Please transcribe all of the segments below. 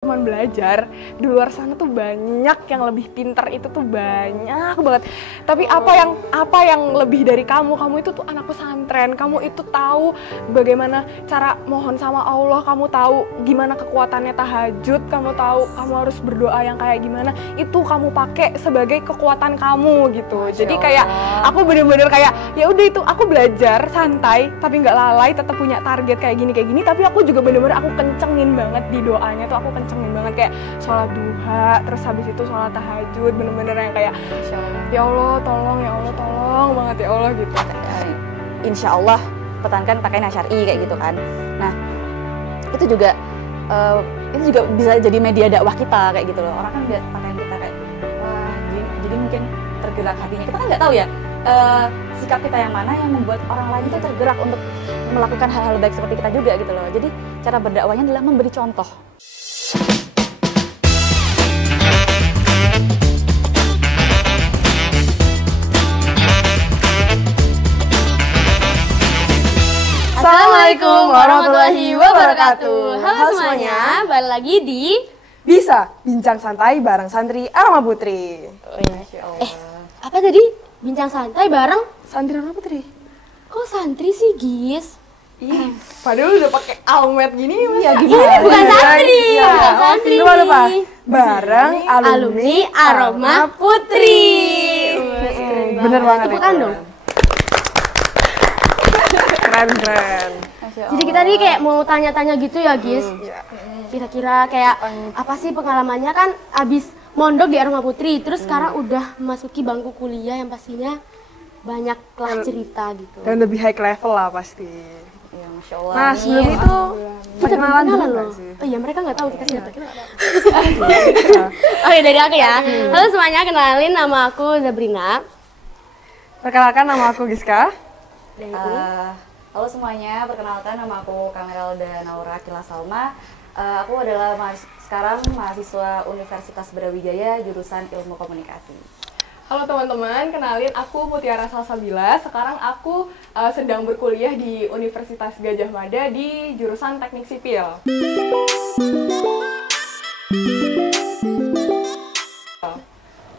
Cuman belajar, di luar sana tuh banyak yang lebih pintar, itu tuh banyak banget. Tapi apa yang lebih dari kamu itu tuh anak pesantren, kamu itu tahu bagaimana cara mohon sama Allah, kamu tahu gimana kekuatannya tahajud, kamu tahu kamu harus berdoa yang kayak gimana, itu kamu pakai sebagai kekuatan kamu gitu. Jadi kayak aku bener-bener kayak ya udah itu aku belajar santai tapi nggak lalai, tetap punya target kayak gini, tapi aku juga bener-bener aku kencengin banget di doanya tuh, aku kencengin banget kayak sholat duha, terus habis itu sholat tahajud, bener-bener yang kayak ya Allah tolong banget ya Allah gitu. Insya Allah pertahankan pakaian yang syar'i kayak gitu kan. Nah itu juga bisa jadi media dakwah kita kayak gitu loh. Orang kan lihat pakaian kita kayak wah jadi mungkin tergerak hatinya. Kita kan nggak tahu ya sikap kita yang mana yang membuat orang lain itu tergerak untuk melakukan hal-hal baik seperti kita juga gitu loh. Jadi cara berdakwahnya adalah memberi contoh. Assalamualaikum warahmatullahi wabarakatuh. Halo semuanya, balik lagi di Bisa bincang santai bareng santri Aroma Putri. apa tadi? Bincang santai bareng Santri Aroma Putri. kok santri sih, Gis? Padahal udah pakai almet gini Mas. Iya, Ini bukan santri, bukan santri lupa. nih. Bareng Alumni Aroma Putri. Bener banget. Tepukan dong. Keren. Jadi kita nih kayak mau tanya-tanya gitu ya, Gis. Kira-kira kayak apa sih pengalamannya, kan abis mondok di Aroma Putri, terus sekarang udah memasuki bangku kuliah yang pastinya banyaklah cerita gitu. Dan lebih high level lah pasti. Ya, Masya Allah. Nah sebelum itu Kita perkenalan dulu loh. nggak sih? Oh iya, mereka nggak tahu kita siapa. Oke, dari aku ya. Halo semuanya, kenalin nama aku Zabrina. Perkenalkan nama aku Giska. Halo semuanya, perkenalkan nama aku Kameralda Naura Akila Salma. Aku adalah sekarang mahasiswa Universitas Brawijaya jurusan Ilmu Komunikasi. Halo teman-teman, kenalin aku Mutiara Salsabila. Sekarang aku sedang berkuliah di Universitas Gadjah Mada di jurusan Teknik Sipil.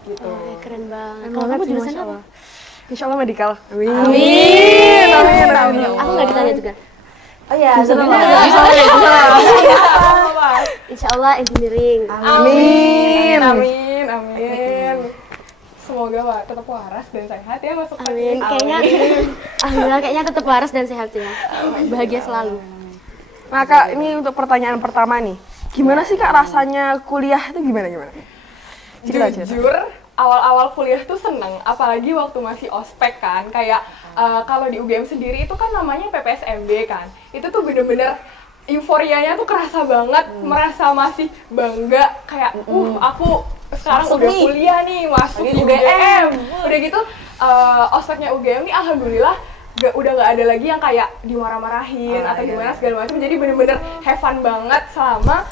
Gitu. Keren banget. Keren Kalau banget kamu sih, jurusan Masya apa? Allah. Insya Allah medical. Amin. Aku nggak ditanya juga. Oh iya, Insya Allah engineering. Amin. Semoga Pak tetap waras dan sehat ya masuk Amin. Kayaknya, alhamdulillah kayaknya tetap waras dan sehat ya. Bahagia selalu. Nah Kak, ini untuk pertanyaan pertama nih. Gimana sih Kak rasanya kuliah itu gimana? Jujur, awal-awal kuliah tuh seneng, apalagi waktu masih ospek kan. Kayak kalau di UGM sendiri itu kan namanya PPSMB kan. Itu tuh bener-bener euforianya tuh kerasa banget, merasa masih bangga kayak aku sekarang masuk udah nih. kuliah nih, masuk UGM. Udah gitu ospeknya UGM nih alhamdulillah udah nggak ada lagi yang kayak dimarah-marahin atau gimana segala macam. Jadi bener-bener have fun banget selama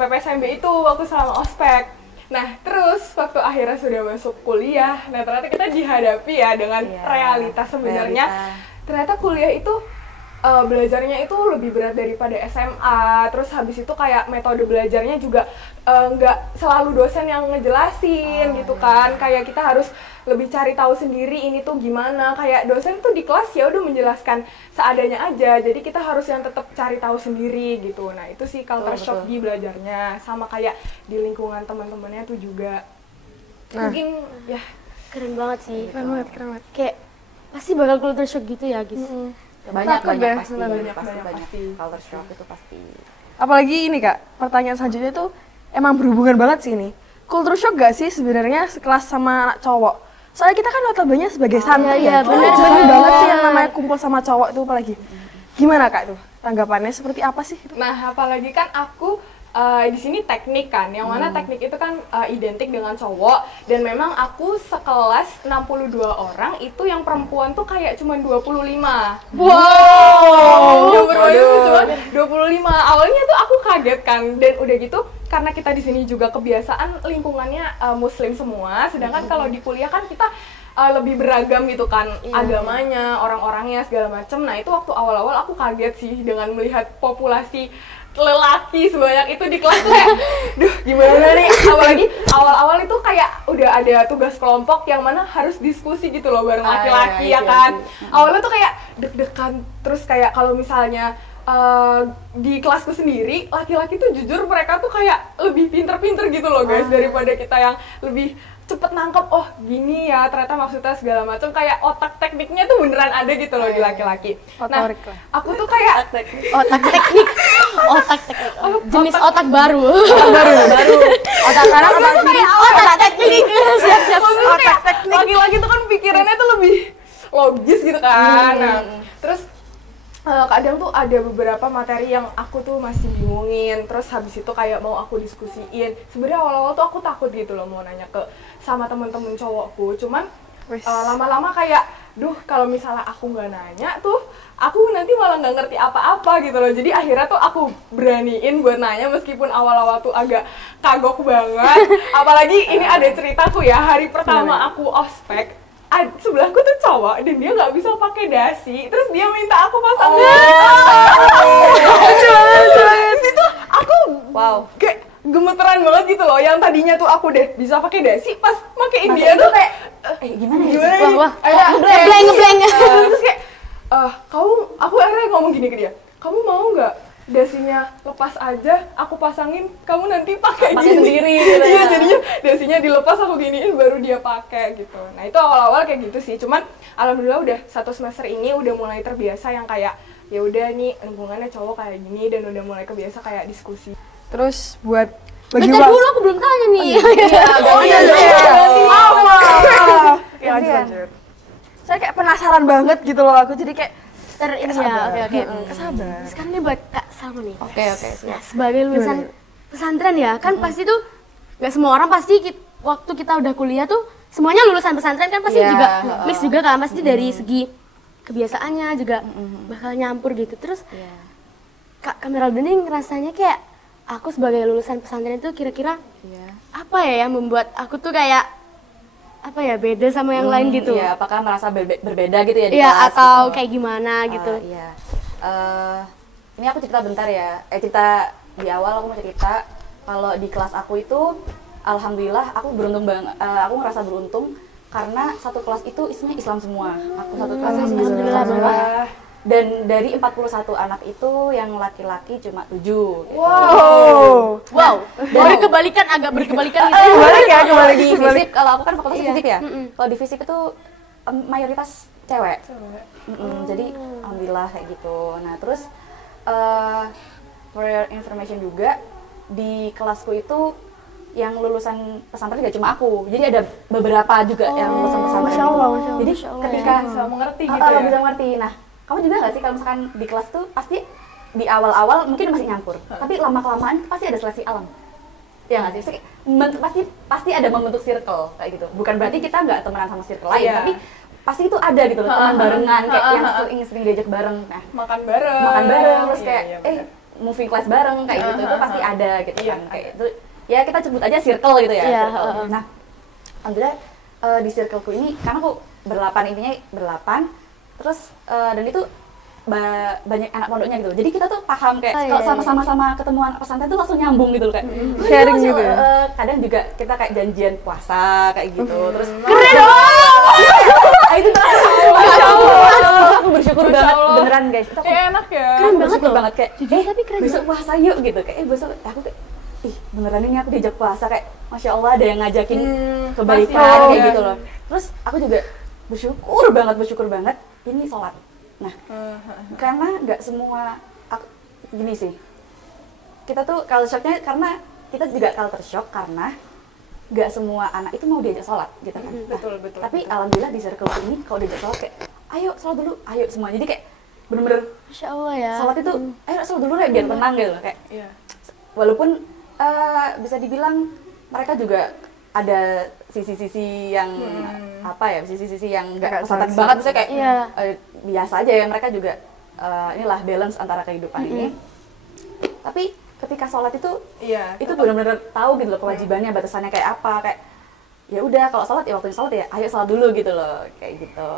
PPSMB itu waktu selama ospek. Nah terus waktu akhirnya sudah masuk kuliah, nah ternyata kita dihadapi ya dengan realitas sebenarnya. Ternyata kuliah itu belajarnya itu lebih berat daripada SMA. Terus habis itu kayak metode belajarnya juga nggak selalu dosen yang ngejelasin gitu kan. Kayak kita harus lebih cari tahu sendiri ini tuh gimana. Kayak dosen tuh di kelas ya udah menjelaskan seadanya aja. Jadi kita harus yang tetap cari tahu sendiri gitu. Nah itu sih culture shock di belajarnya. Sama kayak di lingkungan teman-temannya tuh juga. Mungkin ya Keren banget sih. keren banget. Kayak pasti bakal culture shock gitu ya, Gis. banyak Takut deh, pasti banyak banyak culture shock itu pasti. Apalagi ini Kak, pertanyaan selanjutnya tuh emang berhubungan banget sih ini. Culture shock gak sih sebenarnya sekelas sama anak cowok? Soalnya kita kan notabene sebagai santri iya, ya, kita bener. jarang banget sih yang namanya kumpul sama cowok tuh apalagi. Gimana Kak tuh? Tanggapannya seperti apa sih? Nah, apalagi kan aku di sini teknik kan, yang mana teknik itu kan identik dengan cowok, dan memang aku sekelas 62 orang itu yang perempuan tuh kayak cuma 25. Wow. Yang perempuan cuma 25. Awalnya tuh aku kaget kan, dan udah gitu karena kita di sini juga kebiasaan lingkungannya muslim semua, sedangkan kalau di kuliah kan kita lebih beragam gitu kan, agamanya, orang-orangnya segala macem. Nah itu waktu awal-awal aku kaget sih dengan melihat populasi lelaki sebanyak itu di kelas tuh kayak duh gimana nih, apalagi awal-awal itu kayak udah ada tugas kelompok yang mana harus diskusi gitu loh bareng laki-laki ya kan. Awalnya tuh kayak deg-degan, terus kayak kalau misalnya di kelasku sendiri laki-laki tuh jujur mereka tuh kayak lebih pinter-pinter gitu loh guys daripada kita yang lebih cepet nangkep, oh gini ya ternyata maksudnya segala macam, kayak otak tekniknya tuh beneran ada gitu loh di laki-laki. Nah, aku tuh kayak Otak teknik. Jenis otak baru. Otak kanan otak kiri. Otak teknik. Siap. otak teknik. Laki-laki tuh kan pikirannya tuh lebih logis gitu kan. Nah, terus kadang tuh ada beberapa materi yang aku tuh masih bingungin, terus habis itu kayak mau aku diskusiin. Sebenarnya awal-awal tuh aku takut gitu loh mau nanya ke sama temen-temen cowokku, cuman lama-lama kayak duh kalau misalnya aku nggak nanya tuh aku nanti malah nggak ngerti apa-apa gitu loh. Jadi akhirnya tuh aku beraniin buat nanya meskipun awal-awal tuh agak kagok banget. Apalagi ini ada ceritaku ya, hari pertama aku ospek, sebelahku tuh cowok dan dia nggak bisa pakai dasi, terus dia minta aku pasang dasi. Itu aku kayak gemeteran banget gitu loh, yang tadinya tuh aku deh bisa pakai dasi, pas pakein dia tuh kayak gimana ya? Wah. ngeblank. Terus kayak aku akhirnya ngomong gini ke dia, kamu mau nggak dasinya lepas aja, aku pasangin, kamu nanti pakai sendiri gitu iya, ya. jadinya dasinya dilepas aku giniin baru dia pakai gitu. Nah itu awal-awal kayak gitu sih, cuman alhamdulillah udah 1 semester ini udah mulai terbiasa yang kayak ya udah nih lingkungannya cowok kayak gini, dan udah mulai kebiasa kayak diskusi. Terus buat bagi Bentar dulu, aku belum tanya nih. maaf. Ya, lanjut. Saya kayak penasaran banget gitu loh, aku jadi kayak Ini ya, oke. kesabar. Sekarang ini buat Kak Salma nih. Oke. Nah, sebagai lulusan pesantren ya, kan pasti tuh nggak semua orang pasti waktu kita udah kuliah tuh semuanya lulusan pesantren kan pasti Iya, juga mix juga kan, pasti dari segi kebiasaannya juga bakal nyampur gitu. Terus Kak Kameraldin ini rasanya kayak aku sebagai lulusan pesantren tuh kira-kira apa ya yang membuat aku tuh kayak apa ya beda sama yang lain gitu? Iya, apakah merasa berbeda gitu ya di Iya, kelas? atau gitu? kayak gimana gitu? Iya. Ini aku cerita bentar ya. Cerita di awal aku mau cerita kalau di kelas aku itu, alhamdulillah aku beruntung banget. Aku ngerasa beruntung karena satu kelas itu isinya Islam semua. Aku satu kelas isinya Islam semua. Dan dari 41 anak itu yang laki-laki cuma 7 gitu. Wow, berkebalikan, agak berkebalikan gitu. Kembali di fisip, kalau aku kan fakultas fisip ya. Kalau di fisip itu mayoritas cewek. Jadi alhamdulillah kayak gitu. Nah terus for your information juga di kelasku itu yang lulusan pesantren gak cuma aku, jadi ada beberapa juga yang lulusan pesantren. Masya Allah. Jadi ketika Bisa mengerti gitu ya. bisa mengerti. Nah kamu juga nggak sih kalau misalkan di kelas tuh pasti di awal-awal mungkin masih nyampur, tapi lama-kelamaan pasti ada seleksi alam. Ya nggak sih? Pasti ada membentuk circle kayak gitu. Bukan berarti kita nggak temenan sama circle lain, tapi pasti itu ada gitu loh, teman barengan kayak yang sering diajak bareng. Nah, makan bareng terus kayak moving class bareng kayak gitu. Itu pasti ada gitu kan. Kayak itu ya kita sebut aja circle gitu ya. Circle. Nah, alhamdulillah di circleku ini karena aku intinya berlapan. Terus dan itu banyak anak pondoknya gitu, jadi kita tuh paham kayak kalau sama-sama ketemuan pesantren tuh langsung nyambung gitu loh, kayak sharing gitu ya. Kadang juga kita kayak janjian puasa kayak gitu. Terus Keren dong! itu tuh Masya Allah, aku bersyukur banget beneran guys. Itu aku enak ya. Keren banget bersyukur loh. banget kayak Jujur tapi keren besok puasa yuk gitu, kayak besok aku kayak beneran ini aku diajak puasa, kayak Masya Allah ada yang ngajakin kebaikan kayak gitu loh. Terus aku juga bersyukur banget ini sholat. Nah, karena nggak semua gini sih, kita tuh culture shocknya karena kita juga culture shock karena nggak semua anak itu mau diajak sholat gitu kan. Betul. Tapi alhamdulillah di circle ini kalau diajak sholat kayak ayo sholat dulu, ayo semua. Jadi kayak bener-bener Masya Allah ya. sholat itu ayo sholat dulu deh biar tenang gitu loh, kayak walaupun bisa dibilang mereka juga ada sisi-sisi yang sisi-sisi yang nggak pesantren banget, misalnya kayak biasa aja ya, mereka juga inilah balance antara kehidupan ini. Tapi ketika sholat itu benar-benar tahu gitu loh kewajibannya, batasannya kayak apa, kayak ya udah kalau sholat ya waktunya sholat ya ayo sholat dulu gitu loh, kayak gitu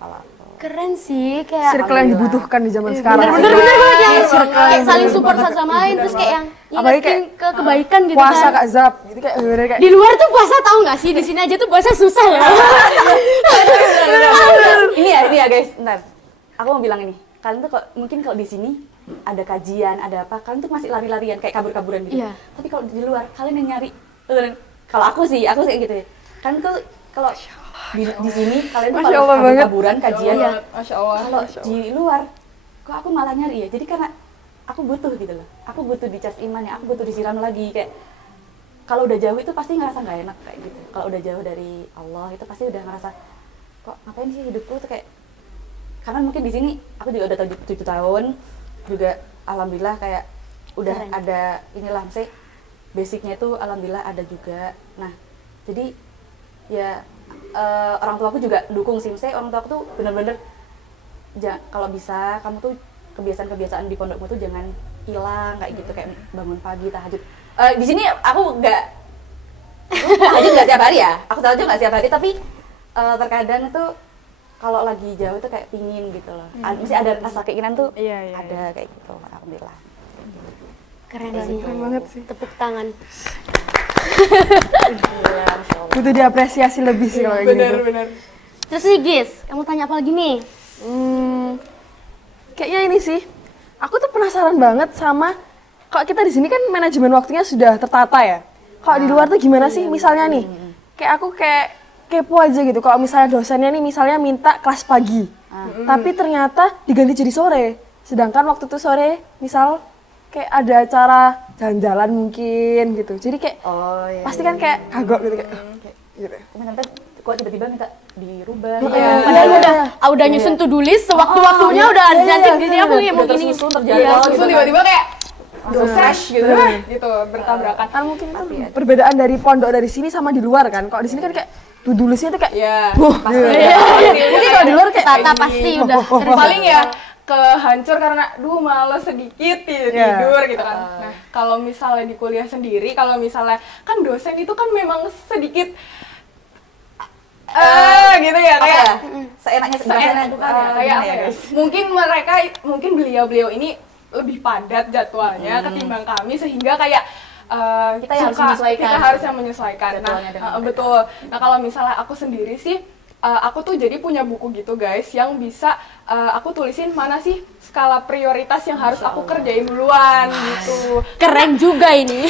kalau aku. Keren sih, kayak Circle yang dibutuhkan di zaman sekarang. bener banget yang Circle kayak yang saling bener-bener. support satu sama lain, terus kayak yang Apalagi ingetin ke kebaikan gitu Puasa kan. Kak Zap, gitu kayak bener-bener kayak Di luar tuh puasa tahu nggak sih? Di sini aja tuh puasa susah ya. Ini ya guys, bentar. Aku mau bilang ini. Kalian tuh mungkin kalau di sini ada kajian, ada apa, kalian tuh masih lari-larian kayak kabur-kaburan gitu. Iya. Tapi kalau di luar, kalian yang nyari. Kalau aku sih kayak gitu ya. Kalian tuh kalau di sini kalian tuh Masya kalau Allah banget. kabur-kaburan kajian. Masya Allah. Kalau di luar, kok aku malah nyari ya. Jadi karena aku butuh gitu loh. Aku butuh dicas imannya, aku butuh disiram lagi kayak kalau udah jauh itu pasti ngerasa nggak enak kayak gitu. Kalau udah jauh dari Allah itu pasti udah ngerasa kok ngapain sih hidupku tuh kayak, karena mungkin di sini aku juga udah 7 tahun juga, alhamdulillah kayak udah ada inilah sih basicnya itu alhamdulillah ada juga. Nah jadi ya orang tuaku juga dukung sih, saya orang tuaku tuh bener-bener kalau bisa kamu tuh kebiasaan-kebiasaan di pondokmu tuh jangan hilang kayak gitu, kayak bangun pagi tahajud. Di sini aku tahajud nggak tiap hari ya, aku tahajud nggak tiap hari, tapi terkadang itu kalau lagi jauh itu kayak pingin gitu loh. Mesti ada rasa keinginan tuh ada kayak gitu, alhamdulillah. Keren sih. keren banget sih. Tepuk tangan. Iya, Masya Allah. Butuh diapresiasi lebih sih kalau kayak gitu. Bener. Terus nih Gis, kamu tanya apa lagi nih? Kayaknya ini sih, aku tuh penasaran banget sama kalau kita di sini kan manajemen waktunya sudah tertata ya. Kalau di luar tuh gimana sih? Misalnya nih, kayak aku kayak kepo aja gitu. Kalau misalnya dosennya nih misalnya minta kelas pagi, tapi ternyata diganti jadi sore. Sedangkan waktu itu sore, misal kayak ada acara jalan-jalan mungkin gitu. Jadi kayak pasti kan kayak kagok gitu kayak. Gitu. Sampai kok tiba-tiba minta dirubah. Udah nyusun to do list, sewaktu-waktunya udah nanti gini aku mau gini. Tersusun terjadwal Terus gitu. tiba-tiba kayak fresh gitu, gitu bertabrakan. Kan mungkin itu perbedaan dari pondok dari sini sama di luar kan. Kalau di sini kan kayak to-do list-nya tuh kayak mungkin kalau di luar kayak Tata pasti udah. Paling ya kehancur karena males sedikit tidur gitu kan. Nah, kalau misalnya di kuliah sendiri, kalau misalnya kan dosen itu kan memang sedikit gitu ya kayak seenaknya kayak apa ya? Mungkin beliau-beliau ini lebih padat jadwalnya ketimbang kami, sehingga kayak Kita yang harus menyesuaikan. Kita harus yang menyesuaikan. Jadwalnya dengan mereka. Betul. Nah, kalau misalnya aku sendiri sih, aku tuh jadi punya buku gitu guys, yang bisa aku tulisin mana sih skala prioritas yang harus aku kerjain duluan gitu. Keren juga ini.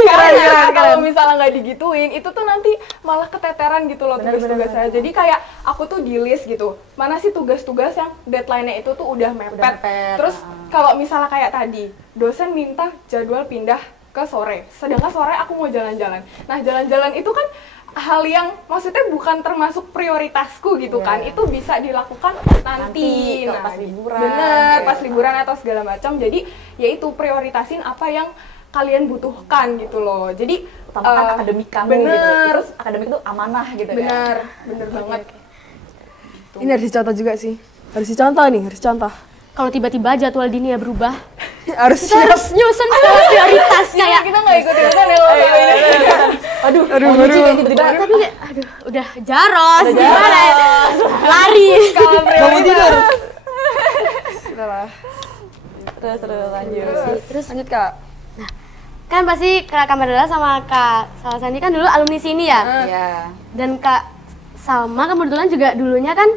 Karena kalau misalnya nggak digituin, itu tuh nanti malah keteteran gitu loh tugas-tugas saya. Jadi kayak aku tuh di list gitu, mana sih tugas-tugas yang deadline-nya itu tuh udah mepet. Terus kalau misalnya kayak tadi, dosen minta jadwal pindah ke sore, sedangkan sore aku mau jalan-jalan. Nah, jalan-jalan itu kan hal yang maksudnya bukan termasuk prioritasku gitu kan, itu bisa dilakukan nanti kalau pas liburan, bener, pas liburan atau segala macam. Jadi ya itu prioritasin apa yang kalian butuhkan gitu loh. Jadi utamakan akademik kamu bener, gitu. Itu akademik itu amanah gitu bener, kan. bener banget. ini harus dicontoh juga sih. Harus dicontoh nih, harus contoh. Kalau tiba-tiba jadwal dunia berubah, Harus kita harus nyusun skala prioritas kayak. Kita nggak ikut-ikutan ya kalau soal ini. Aduh, tiba-tiba Tapi kayak, aduh, udah jaros, gimana ya? Lari. bangun tidur. terus lanjut. Terus Lanjut Kak. kan pasti Kak Kamarela sama Kak Salsani kan dulu alumni sini ya. Iya. Dan Kak Salma kebetulan juga dulunya kan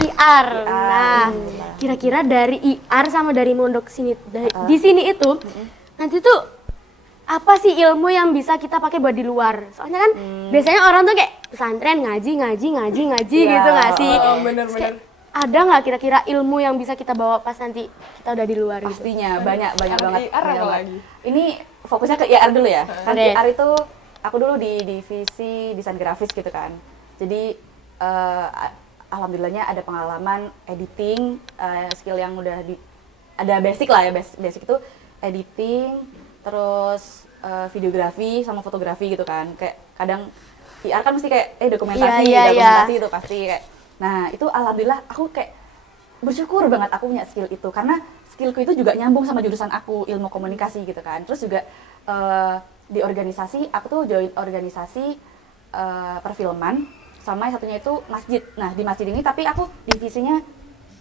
IR. Nah, kira-kira dari IR sama dari mondok sini di sini itu nanti tuh apa sih ilmu yang bisa kita pakai buat di luar? Soalnya kan biasanya orang tuh kayak pesantren ngaji gitu nggak sih? Terus kayak, ada nggak kira-kira ilmu yang bisa kita bawa pas nanti kita udah di luar gitu? Pastinya banyak banget. IR Banyak apa banget. lagi? Ini fokusnya ke IR dulu ya. Kan Oke. IR itu aku dulu di divisi desain grafis gitu kan. Jadi alhamdulillahnya ada pengalaman editing, skill yang udah ada basic lah ya, basic itu editing, terus videografi sama fotografi gitu kan. Kayak kadang PR kan mesti kayak dokumentasi, dokumentasi itu pasti kayak. Nah, itu alhamdulillah aku kayak bersyukur banget aku punya skill itu, karena skillku itu juga nyambung sama jurusan aku, ilmu komunikasi gitu kan. Terus juga di organisasi, aku tuh join organisasi perfilman sama yang satunya itu masjid. Nah di masjid ini tapi aku divisinya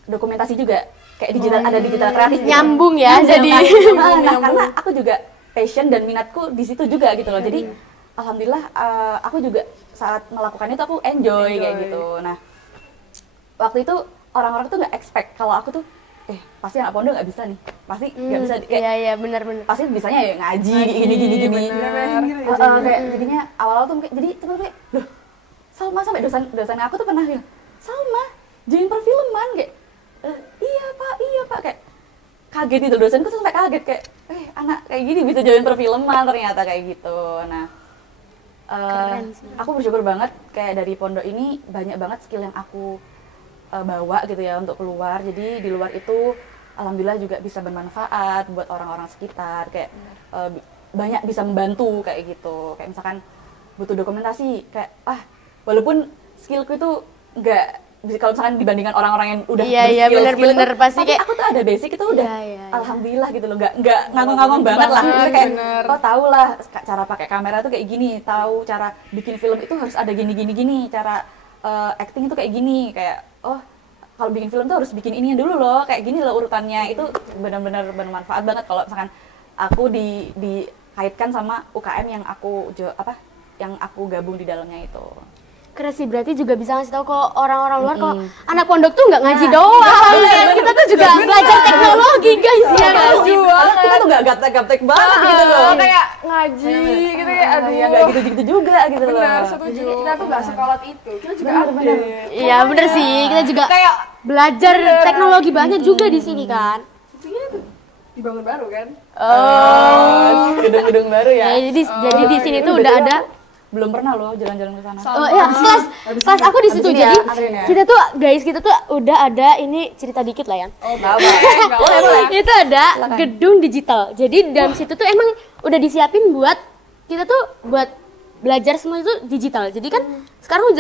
dokumentasi juga, kayak digital, ada digital kreatif gitu. Nyambung ya, jadi Nah, karena aku juga passion dan minatku di situ juga gitu loh. Jadi alhamdulillah aku juga saat melakukan itu aku enjoy kayak gitu. Nah waktu itu orang-orang tuh nggak expect kalau aku tuh pasti anak pondok nggak bisa nih, pasti nggak bisa kayak iya benar-benar. pasti bisanya ya ngaji gini. Kayak jadinya awal-awal tuh jadi kayak loh Salma, sampai dosen aku tuh pernah bilang, Salma join perfilman kayak iya pak kayak kaget itu, dosenku tuh sampai kaget kayak anak kayak gini bisa join perfilman ternyata kayak gitu. Nah aku bersyukur banget kayak dari pondok ini banyak banget skill yang aku bawa gitu ya untuk keluar. Jadi di luar itu alhamdulillah juga bisa bermanfaat buat orang-orang sekitar, kayak banyak bisa membantu kayak gitu. Kayak misalkan butuh dokumentasi kayak walaupun skillku itu enggak kalau misalkan dibandingkan orang-orang yang udah bener pasti tapi kayak aku tuh ada basic itu udah alhamdulillah gitu loh, enggak nganggung-nganggung banget lah. Maksudnya kayak tahu lah cara pakai kamera tuh kayak gini, tahu cara bikin film itu harus ada gini, cara acting itu kayak gini, kayak kalau bikin film tuh harus bikin ini dulu loh, kayak gini loh urutannya. Itu benar-benar bermanfaat banget kalau misalkan aku dikaitkan sama UKM yang aku gabung di dalamnya itu. keren sih, berarti juga bisa ngasih tahu ke orang-orang luar kalau anak pondok tuh nggak ngaji doang. Kita tuh juga belajar teknologi guys ya. Kita tuh nggak gaptek banget gitu loh. Kayak ngaji gitu ya, aduh. Ya nggak gitu-gitu juga gitu loh. Benar, setuju. Kita tuh nggak sekolot itu. Kita juga update. Iya bener sih, kita juga Kayak belajar teknologi banyak juga di sini kan. itunya tuh dibangun baru kan? Gedung-gedung baru ya. Jadi di sini tuh udah ada. Belum pernah loh jalan-jalan ke sana. Oh iya, kelas aku di situ. Jadi kita tuh guys, kita tuh udah ada, ini cerita dikit lah ya. Boleh. Itu ada gedung digital. Jadi dalam situ tuh emang udah disiapin buat kita tuh buat belajar semua itu digital. Jadi kan sekarang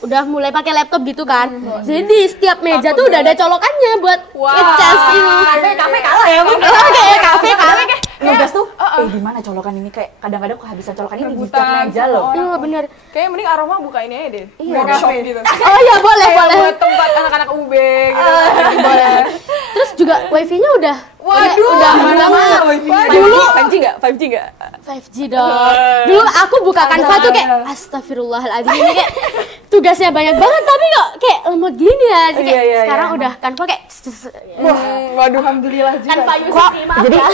udah mulai pakai laptop gitu kan. Jadi di setiap meja tuh udah ada colokannya buat ngecas ini. Kafe kalah ya, Bu. Kayak kafe kan. Nugas tuh, gimana colokan ini, kayak kadang-kadang kehabisan colokan ini di setiap meja loh. Iya bener. Kayaknya mending Aroma buka ini aja deh. Iya, Mega shop gitu. Oh iya boleh. Buat tempat anak-anak UB gitu. Boleh. Terus juga wifi-nya udah Udah banget. Dulu 5G nggak? 5G dong. Dulu aku buka Canva tuh kayak astagfirullahaladzim, ini kayak tugasnya banyak banget tapi kok kayak lemot gini ya. Jadi kayak sekarang udah Canva kayak Waduh, alhamdulillah juga. Canva user nih, maaf ya.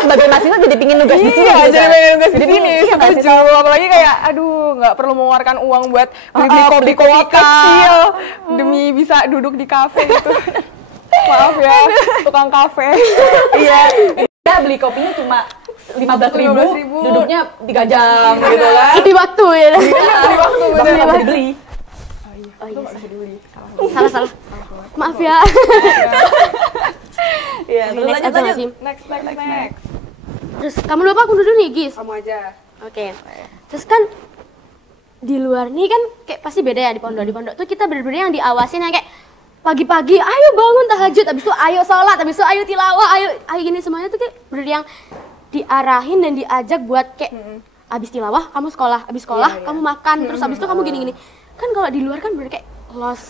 Sebagai mahasiswa jadi pingin nugas di sini. Iya, jadi pengen nugas di sini. Iya, Setuju. Apalagi kayak, aduh, nggak perlu mengeluarkan uang buat beli kopi kecil demi bisa duduk di kafe gitu. Maaf ya, tukang kafe. Iya. Kita beli kopinya cuma 15.000, duduknya 3 jam gitu kan. Di waktu ya. Di waktu Bahkan nggak bisa dibeli. Oh iya, salah. Maaf ya. Iya, Next aja nggak sih? Next. Terus kamu lupa aku dulu nih, Gis. Kamu aja. Oke. Terus kan di luar nih kan kayak pasti beda ya di pondok. Di pondok tuh kita bener-bener yang diawasin yang kayak pagi-pagi ayo bangun tahajud, habis itu ayo sholat, habis itu ayo tilawah, ayo gini, semuanya tuh kayak bener yang diarahin dan diajak buat kayak habis tilawah kamu sekolah, habis sekolah kamu makan, terus habis itu kamu gini-gini. Kan kalau di luar kan bener kayak los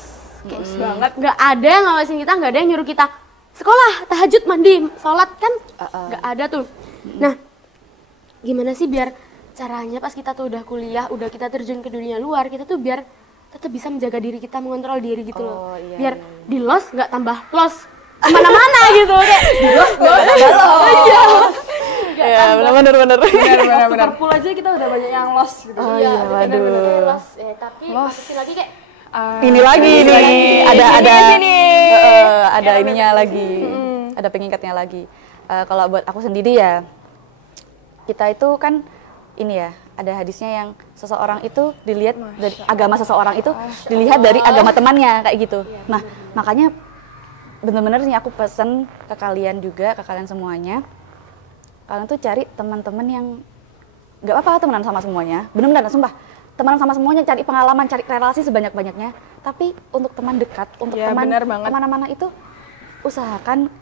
kayak banget, nggak ada yang ngawasin kita, nggak ada yang nyuruh kita sekolah, tahajud, mandi, sholat, kan nggak ada tuh. Nah, gimana sih biar caranya pas kita tuh udah kuliah, udah kita terjun ke dunia luar, kita tuh biar tetap bisa menjaga diri kita, mengontrol diri gitu loh. Biar di los nggak tambah los kemana-mana gitu, kayak di los Iya, benar. Liverpool aja kita udah banyak yang lost gitu. Oh iya, bener-bener los. Tapi masih lagi kayak Ini lagi nih, ada ininya lagi, ada pengikatnya lagi. Kalau buat aku sendiri ya, kita itu kan ini ya, ada hadisnya yang seseorang itu dilihat dari agama seseorang itu dilihat dari agama temannya kayak gitu. Nah, makanya bener-bener nih aku pesen ke kalian juga, ke kalian semuanya, kalian tuh cari teman-teman yang nggak apa-apa temenan sama semuanya, bener-bener sumpah. Teman sama semuanya, cari pengalaman, cari relasi sebanyak-banyaknya. Tapi untuk teman dekat, untuk teman kemana-mana itu usahakan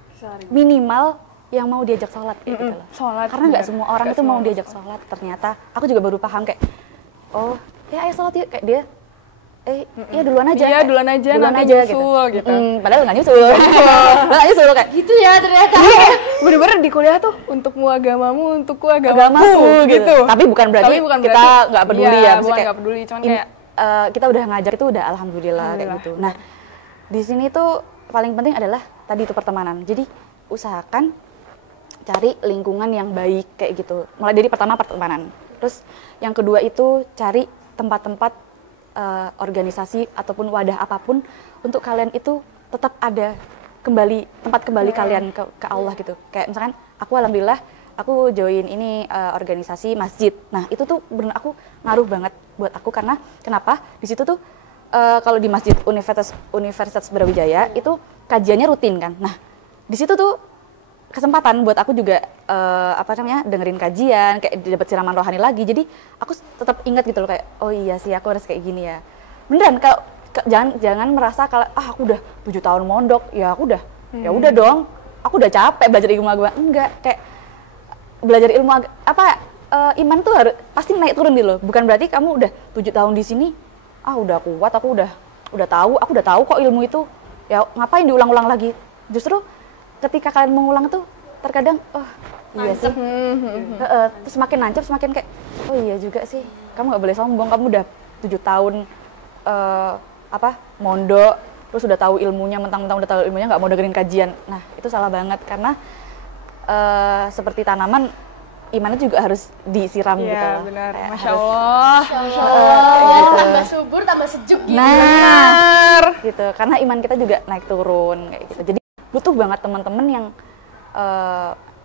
minimal yang mau diajak sholat gitu loh. Karena nggak semua orang itu mau diajak sholat. Ternyata aku juga baru paham kayak, oh ya ayo sholat yuk, kayak dia iya duluan aja. Iya, kayak, duluan aja, nanti nyusul gitu. Padahal nggak nyusul. Padahal nggak nyusul kayak Gitu ya ternyata. Bener-bener di kuliah tuh untukmu agamamu, untukku agamaku agamaku gitu. Tapi bukan berarti kita nggak peduli ya. Bukan Maksudnya nggak peduli, cuman kayak kita udah ngajar itu udah alhamdulillah kayak gitu. Nah, di sini tuh paling penting adalah tadi itu pertemanan. Jadi usahakan cari lingkungan yang baik kayak gitu. Mulai dari pertama pertemanan. Terus yang kedua itu cari tempat-tempat organisasi ataupun wadah apapun untuk kalian itu tetap ada kembali tempat kembali kalian ke Allah gitu. Kayak misalkan aku alhamdulillah aku join ini organisasi masjid. Nah, itu tuh bener aku ngaruh banget buat aku karena kenapa? Di situ tuh kalau di masjid Universitas Brawijaya itu kajiannya rutin kan. Nah, di situ tuh kesempatan buat aku juga dengerin kajian, kayak dapat siraman rohani lagi. Jadi aku tetap ingat gitu loh kayak oh iya sih aku harus kayak gini ya. Beneran kalau jangan merasa kalau aku udah 7 tahun mondok, ya aku udah ya udah dong. Aku udah capek belajar ilmu agama. Enggak, kayak belajar ilmu iman tuh harus pasti naik turun gitu loh. Bukan berarti kamu udah 7 tahun di sini udah kuat, aku udah tahu kok ilmu itu. Ya ngapain diulang-ulang lagi? Justru ketika kalian mengulang tuh terkadang iya sih. Terus semakin nancep semakin kayak oh iya juga sih. Kamu nggak boleh sombong, kamu udah 7 tahun mondok, terus udah tahu ilmunya, mentang-mentang udah tahu ilmunya nggak mau dengerin kajian. Nah, itu salah banget karena seperti tanaman imannya juga harus disiram gitu. Iya, benar. Kayak Masya Allah. Masya Allah. Tambah subur, tambah sejuk gitu. Nah, gitu. Karena iman kita juga naik turun kayak gitu. Jadi butuh banget teman-teman yang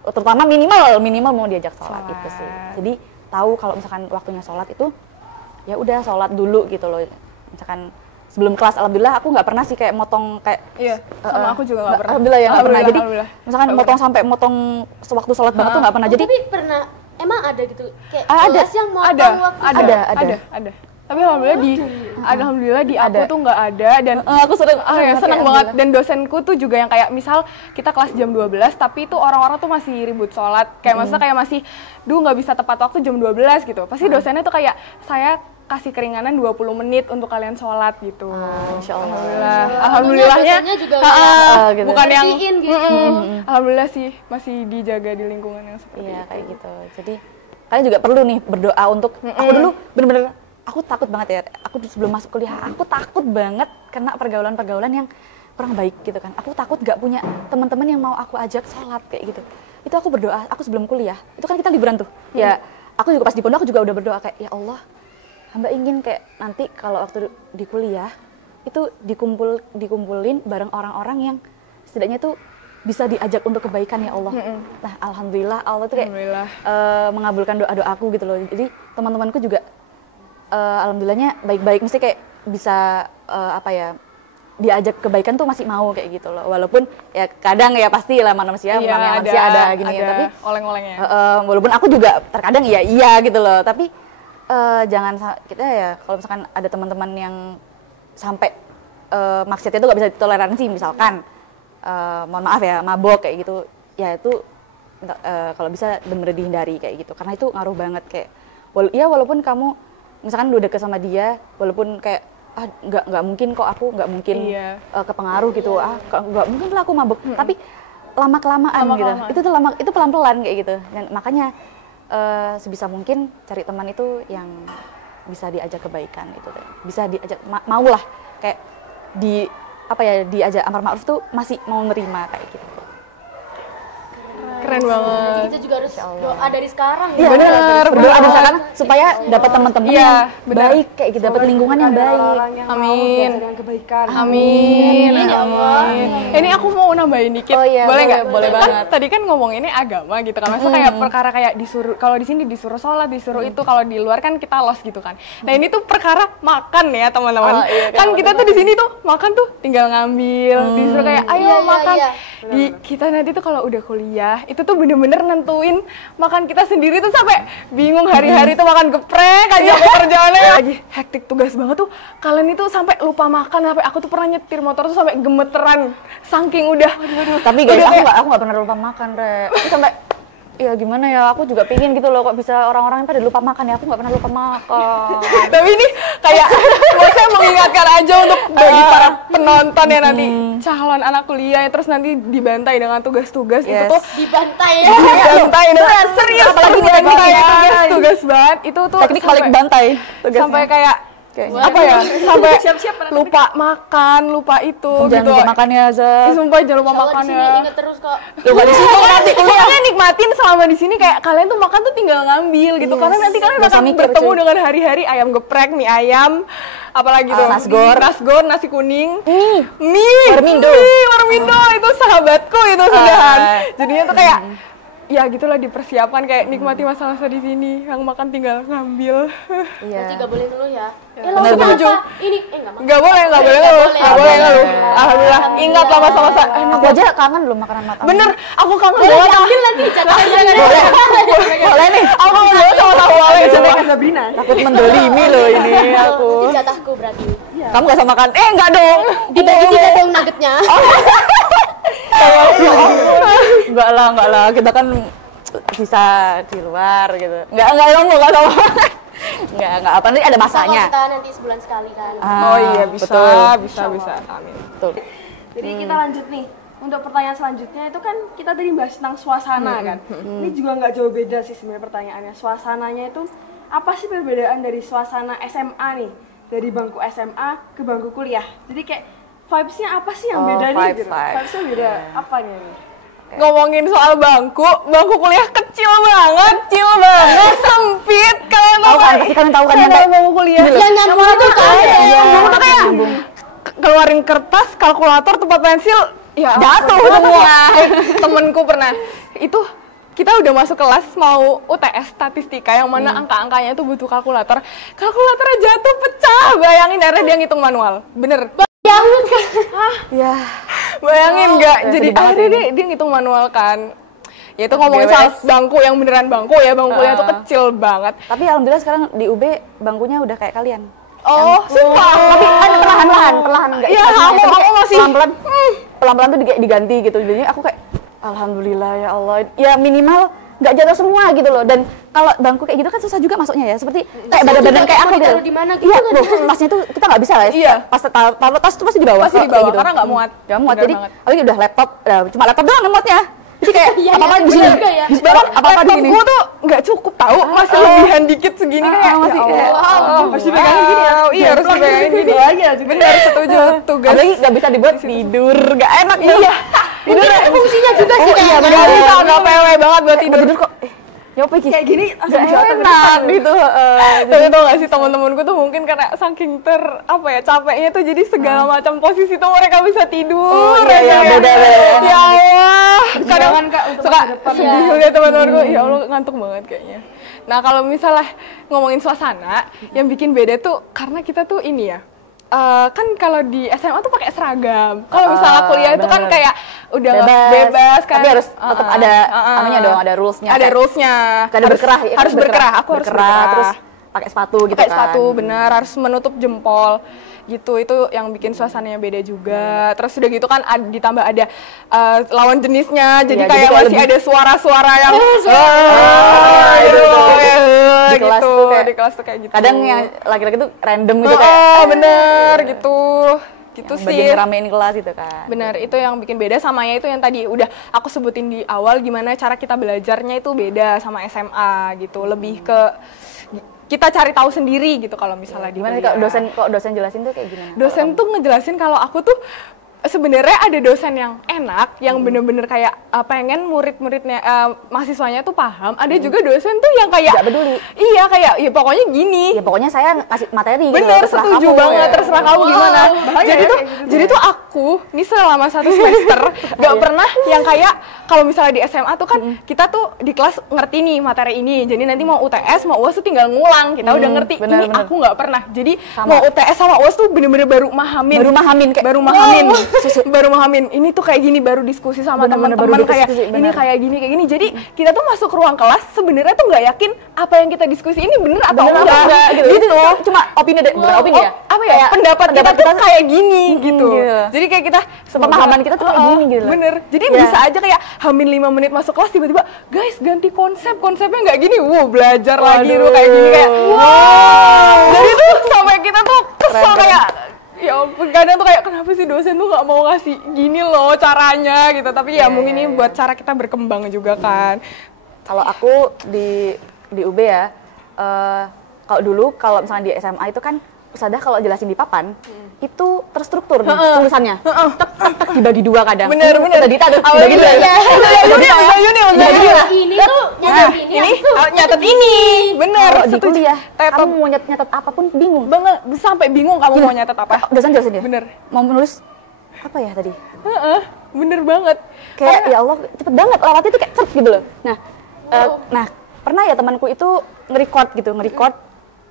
terutama minimal mau diajak sholat itu sih. Jadi tahu kalau misalkan waktunya sholat itu ya udah sholat dulu gitu loh. Misalkan sebelum kelas, alhamdulillah aku nggak pernah sih kayak motong kayak sama aku juga nggak pernah. Alhamdulillah ya nggak pernah. Jadi misalkan Gak motong sewaktu sholat banget tuh nggak pernah. Jadi Tapi pernah emang ada gitu kayak ada. kelas yang motong waktu. Ada. Tapi alhamdulillah di aku tuh nggak ada dan aku senang banget dan dosenku tuh juga yang kayak misal kita kelas jam 12 tapi itu orang-orang tuh masih ribut sholat kayak maksudnya kayak masih nggak bisa tepat waktu jam 12 gitu. Pasti dosennya tuh kayak saya kasih keringanan 20 menit untuk kalian sholat gitu. Insya Allah. Alhamdulillahnya juga gitu. Bukan yang gitu. Alhamdulillah sih masih dijaga di lingkungan yang seperti itu. Kayak gitu. Jadi kalian juga perlu nih berdoa untuk aku dulu bener-bener aku takut banget ya. Aku sebelum masuk kuliah aku takut banget kena pergaulan-pergaulan yang kurang baik gitu kan. Aku takut gak punya teman-teman yang mau aku ajak sholat kayak gitu. Itu aku berdoa. Aku sebelum kuliah itu kan kita liburan tuh. Ya aku juga pas di pondok aku juga udah berdoa kayak ya Allah. Hamba ingin kayak nanti kalau waktu di kuliah itu dikumpulin bareng orang-orang yang setidaknya tuh bisa diajak untuk kebaikan ya Allah. Nah, alhamdulillah Allah tuh kayak mengabulkan doa-doa aku gitu loh. Jadi teman-temanku juga alhamdulillahnya baik-baik, mesti kayak bisa diajak kebaikan tuh masih mau kayak gitu loh. Walaupun ya kadang ya pasti lah manusia ada gini ya, tapi oleng-olengnya. Walaupun aku juga terkadang iya gitu loh, tapi jangan kita ya kalau misalkan ada teman-teman yang sampai maksiatnya itu nggak bisa ditoleransi misalkan mohon maaf ya mabok kayak gitu ya itu kalau bisa bener dihindari kayak gitu karena itu ngaruh banget kayak walaupun kamu misalkan udah deket sama dia walaupun kayak nggak mungkin kok aku nggak mungkin kepengaruh gitu nggak mungkin lah aku mabok tapi lama kelamaan gitu itu pelan-pelan kayak gitu dan makanya sebisa mungkin cari teman itu yang bisa diajak kebaikan itu bisa diajak mau lah kayak diajak amar ma'ruf tuh masih mau nerima kayak gitu. Keren banget. Kita juga harus doa dari sekarang ya. Bener, berdoa dari sekarang supaya dapat teman-teman yang baik kayak gitu, dapat lingkungan yang baik. Amin. Dengan kebaikan. Amin. Ya Allah. Ini aku mau nambahin dikit. Boleh nggak? Boleh banget. Tadi kan ngomonginnya agama gitu kan. Maksudnya kayak perkara kayak disuruh kalau di sini disuruh sholat, disuruh itu, kalau di luar kan kita los gitu kan. Nah, ini tuh perkara makan ya, teman-teman. Kan kita tuh di sini tuh makan tuh tinggal ngambil, disuruh kayak ayo makan. Kita nanti tuh kalau udah kuliah itu tuh bener-bener nentuin makan kita sendiri tuh sampai bingung hari-hari tuh makan geprek aja pekerjaannya lagi hektik tugas banget tuh kalian itu sampai lupa makan sampai aku tuh pernah nyetir motor tuh sampai gemeteran saking udah tapi guys aku nggak pernah lupa makan Re itu sampai ya gimana ya, aku juga pingin gitu loh, kok bisa orang-orang pada lupa makan ya, aku nggak pernah lupa makan. Tapi ini kayak maksudnya mengingatkan aja untuk bagi para penonton ya nanti calon anak kuliah terus nanti dibantai dengan tugas-tugas itu tuh Dibantai ya. dibantai dengan serius, apalagi di teknik ya. tugas banget itu tuh Teknik balik bantai tugasnya. sampai kayak Kayaknya. apa ya, sampai lupa makan, lupa itu Jangan gitu. lupa makan ya, Za. Sumpah jangan lupa Kalau makan di sini ya. inget terus kok. Nanti kalian nikmatin selama di sini, kayak kalian tuh makan tuh tinggal ngambil gitu, karena nanti kalian Nggak usah akan mikir, bertemu cuy. dengan hari-hari ayam geprek, mie ayam, apalagi tuh nasgor, nasi kuning, mie, warmindo itu sahabatku itu sudahan. Jadinya tuh kayak ya gitulah, dipersiapkan kayak nikmati masa-masa di sini, yang makan tinggal ngambil. Berarti gak boleh ngeluh ya. Bener, Lo bener. kenapa? Ini enggak makan. Nggak boleh ngeluh, Nggak boleh Alhamdulillah, ingatlah masa-masa. Aku aja kangen loh makanan matang. Bener, aku kangen Boleh banget. diambil nanti jatahnya. Boleh nih. Aku kangen banget sama tahu wale. Kayak Sabrina. Takut mendolimi loh ini aku. Nanti jatahku berarti. Kamu nggak sama makan? Enggak dong. Dibagi 3 dong nuggetnya. Enggak lah. Kita kan bisa di luar gitu. Enggak sama. Enggak apa, nanti ada masanya. Kita nanti sebulan sekali kan. Oh iya, bisa, betul. bisa. Amin. Betul. Jadi kita lanjut nih. Untuk pertanyaan selanjutnya itu kan kita tadi bahas tentang suasana kan. Ini juga nggak jauh beda sih sebenarnya pertanyaannya. Suasananya itu apa sih perbedaan dari suasana SMA nih? Dari bangku SMA ke bangku kuliah. Jadi kayak vibes-nya apa sih yang beda nih? Gitu. Vibes-nya beda apanya nih? Ngomongin soal bangku kuliah kecil banget, sempit. Kalian Tahu kan? Pasti kalian tahu kan yang kayak bangku kuliah. Yang nyambung itu kan. Nyambung tuh kayak keluarin kertas, kalkulator, tempat pensil, ya Jatuh semua. Temenku pernah itu, kita udah masuk kelas mau UTS statistika yang mana angka-angkanya itu butuh kalkulatornya jatuh pecah. Bayangin, akhirnya dia ngitung manual. Bener. Ya. Bayangin nggak? Ya, Jadi sedih banget akhirnya ini. dia ngitung manual kan. Ya itu ngomongin soal bangku yang beneran bangku ya, bangku kuliah tuh kecil banget. Tapi alhamdulillah sekarang di UB bangkunya udah kayak kalian. Oh, sumpah. Tapi kan perlahan enggak. Iya, aku masih pelan-pelan tuh diganti gitu. Jadi aku kayak alhamdulillah ya Allah. Ya minimal nggak jatuh semua gitu loh. Dan kalau bangku kayak gitu kan susah juga masuknya ya. Seperti kayak badan-badan kayak aku gitu. Ditaruh di mana gitu Iya, kan. loh, tasnya tuh kita nggak bisa lah ya. Iya. Pas taruh tas tuh pasti di bawah. Pasti di kayak bawah, gitu. karena nggak muat. Nggak muat. Bener Jadi banget. apalagi udah laptop, cuma laptop doang yang muatnya. Jadi kayak Iya, apa-apa iya, di sini. bener juga ya. Apa-apa di sini. Laptopku tuh nggak cukup tahu, masih lebihan dikit segini kayak masih ya kayak, Allah. harus dipegangin gini ya? Iya, harus dipegangin gini. Bener, setuju. Tugas Apalagi nggak bisa dibuat tidur, nggak enak. iya. Mungkin ada fungsinya juga sih iya, kayaknya. bener. Nggak bisa, nggak PW banget buat tidur. Tidur kok. Ya apa Kayak gini langsung Gak jatuh ke enak depan. gitu. Tapi tau gak sih, teman-temanku tuh mungkin karena saking capeknya tuh, jadi segala macam posisi tuh mereka bisa tidur. Iya, beda. Ya Allah. Perjuangan, Kak, untuk suka masa depan. sedih lihat teman-temanku. Ya Allah, ngantuk banget kayaknya. Nah, kalau misalnya ngomongin suasana, yang bikin beda tuh karena kita tuh ini ya. Kan kalau di SMA tuh pakai seragam. Kalau misalnya kuliah itu kan bener. kayak udah bebas kan. Tapi harus tetap ada namanya dong, ada rulesnya. Ada rulesnya. Ada berkerah. Ya, Harus berkerah. Aku harus berkerah. Terus pakai sepatu gitu pakai kan. sepatu, benar, harus menutup jempol gitu. Itu yang bikin suasananya beda juga. Terus udah gitu kan ditambah ada lawan jenisnya, jadi Iya, kayak jadi kayak masih lebih- ada suara-suara yang gitu. Di kelas gitu. tuh kayak- Di kelas tuh kayak gitu. Kadang yang laki-laki tuh random gitu kayak. oh bener gitu gitu yang sih. bagian ngeramein kelas gitu kan. Benar, itu yang bikin beda. Sama ya itu yang tadi udah aku sebutin di awal, gimana cara kita belajarnya itu beda sama SMA gitu. Lebih ke kita cari tahu sendiri gitu kalau misalnya di Gimana sih kuliah. kok dosen jelasin tuh kayak gimana? Dosen tuh ngejelasin kalau aku tuh sebenarnya ada dosen yang enak, yang bener-bener kayak pengen murid-muridnya, mahasiswanya tuh paham. Ada juga dosen tuh yang kayak Nggak peduli. Iya, kayak ya pokoknya gini. Ya pokoknya saya ngasih materi gitu. Bener, terserah setuju kamu, banget, ya. terserah kamu gimana. Jadi tuh aku nih selama 1 semester gak pernah yang kayak kalau misalnya di SMA tuh kan kita tuh di kelas ngerti nih materi ini, jadi nanti mau UTS mau UAS tuh tinggal ngulang, kita udah ngerti. bener, Ini bener. aku nggak pernah. Jadi Sama. mau UTS sama UAS tuh bener-bener baru mahamin kayak baru mahamin baru memahamin ini tuh kayak gini, baru diskusi sama Bener-bener teman-teman baru kayak diskusi, ini bener. kayak gini. Jadi kita tuh masuk ruang kelas sebenarnya tuh nggak yakin apa yang kita diskusi ini bener atau Bener apa enggak gitu. Itu cuma opini deh, bukan opini ya. Apa ya? Kayak Pendapat kita tuh kayak gini gitu. gitu. Jadi kayak kita Pemahaman kita tuh kayak gini gitu. Bener. Jadi Ya. bisa aja kayak hamin 5 menit masuk kelas tiba-tiba guys ganti konsepnya nggak gini. Wow, belajar lagi lu kayak gini kayak wow. Jadi tuh sampai kita tuh kesel kayak ya ampun, kadang tuh kayak kenapa sih dosen tuh nggak mau ngasih gini loh caranya gitu. Tapi ya mungkin ini buat cara kita berkembang juga kan. Kalau aku di UB ya, kalau dulu kalau misalnya di SMA itu kan Ustadzah kalau jelasin di papan itu terstruktur nih tulisannya, tek dibagi dua kadang. Bener. Udah Dita tuh dibagi dua. Ini tuh nyatet ini, Ini habis itu nyatet ini. Bener. Kalau di setuju. kuliah, Tetot kamu mau nyatet apapun bingung. banget sampai bingung kamu mau nyatet apa. Dosen jelasin dia. Bener. Mau menulis apa ya tadi? Bener banget. Kayak ya Allah cepet banget lewatnya tuh kayak cepet gitu loh. Nah pernah ya temanku itu nge-record.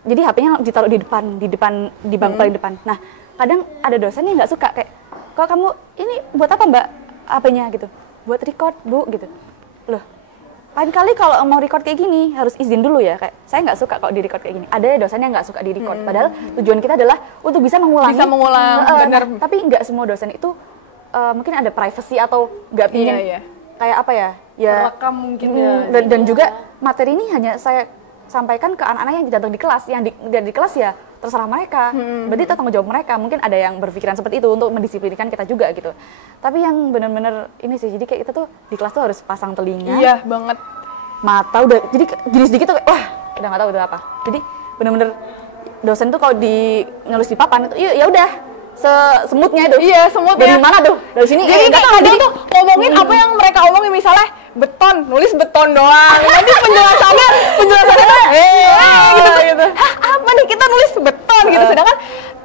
Jadi HP-nya ditaruh di bangku paling depan. Nah kadang ada dosen yang nggak suka kayak, kok kamu ini buat apa mbak HP-nya gitu? Buat record bu gitu. Loh, lain kali kalau mau record kayak gini harus izin dulu ya. Kayak saya nggak suka kalau di record kayak gini. Ada dosen yang nggak suka di record. Padahal tujuan kita adalah untuk bisa mengulangi. Bisa mengulang, bener. Tapi nggak semua dosen itu mungkin ada privacy atau nggak pingin Iya. kayak apa ya? Ya Rekam mungkin ya. dan juga materi ini hanya saya sampaikan ke anak-anak yang datang di kelas, yang di kelas ya terserah mereka. Berarti itu tanggung jawab mereka. Mungkin ada yang berpikiran seperti itu untuk mendisiplinkan kita juga gitu. Tapi yang benar-benar ini sih, jadi kayak kita tuh di kelas tuh harus pasang telinga, Iya banget. mata udah, jadi gini sedikit tuh kayak, wah udah nggak tahu itu apa. Jadi benar-benar dosen tuh kalau nulis di papan itu ya udah semutnya itu. Iya, semutnya. Dari mana tuh? Dari sini. Jadi nggak kayak tahu, kadang tuh ngomongin apa yang mereka omongin, misalnya beton, nulis beton doang. Nanti penjelasannya gitu. Hah, apa nih kita nulis beton gitu. Sedangkan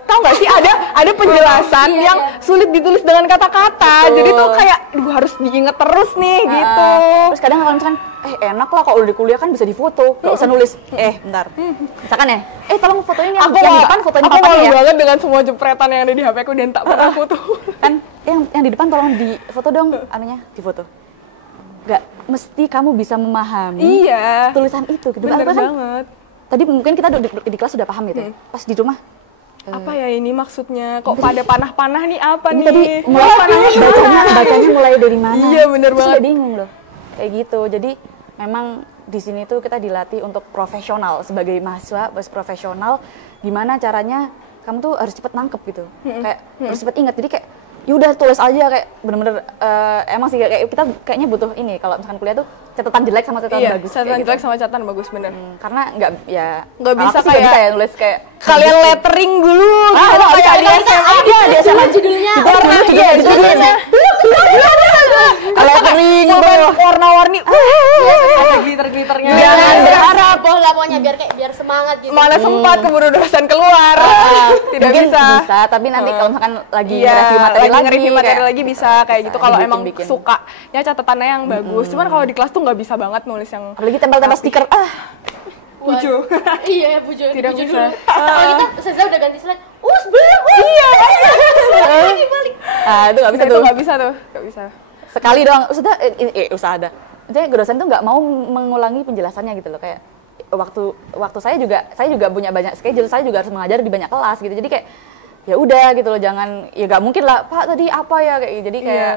tau nggak sih ada penjelasan yang sulit ditulis dengan kata-kata. Jadi tuh kayak harus diinget terus nih gitu. Terus kadang kalau misalkan enak lah kalau di kuliah kan bisa difoto, nggak usah nulis. Bentar. Misalkan ya, tolong foto ini yang di depan, foto ini aku papan malu ya. banget dengan semua jepretan yang ada di HP aku dan tak pernah foto. Kan yang di depan tolong di foto dong, anunya di foto. Nggak mesti kamu bisa memahami Iya. tulisan itu gitu. Bener Kan banget. tadi mungkin kita di kelas sudah paham gitu. Pas di rumah Apa ya ini maksudnya? Kok pada panah-panah nih apa ini nih? tadi bacanya mulai dari mana? Iya, bener Terus banget. udah bingung loh. Kayak gitu. Jadi memang di sini tuh kita dilatih untuk profesional sebagai mahasiswa, bos profesional. Gimana caranya kamu tuh harus cepet nangkep gitu. Kayak harus cepet ingat. Jadi kayak yaudah tulis aja kayak bener-bener emang sih kayak kita kayaknya butuh ini kalau misalkan kuliah tuh catatan jelek sama catatan Iya, bagus. catatan kayak jelek gitu. sama catatan bagus bener. Karena nggak Nggak bisa aku sih nggak kayak- ya nulis kayak Kalian lettering dulu gitu. itu Kayak bisa di SMA. Iya, di SMA judulnya Warna iya, judulnya. lettering Warna-warni. Glitter-glitternya. Jangan berharap. lah pokoknya biar semangat gitu. Mana sempat keburu dosen keluar. Tidak Mungkin bisa. tapi nanti kalau misalkan lagi Iya, nge-review materi lagi nge-review materi kayak- lagi bisa kayak gitu kalau emang dibikin. sukanya catatannya yang bagus. Cuman kalau di kelas tuh nggak bisa banget nulis yang apalagi tempel-tempel stiker lucu. Iya, bujur. Tidak bujur bisa. dulu. Kalau kita Ustazah udah ganti slide. Belum. Iya. Balik. itu nggak bisa Nah, itu tuh nggak bisa tuh, nggak bisa. sekali doang usaha ada maksudnya dosen tuh nggak mau mengulangi penjelasannya gitu loh kayak waktu saya juga punya banyak schedule, saya juga harus mengajar di banyak kelas gitu, jadi kayak ya udah gitu loh, jangan ya nggak mungkin lah Pak tadi apa ya kayak gitu. Jadi kayak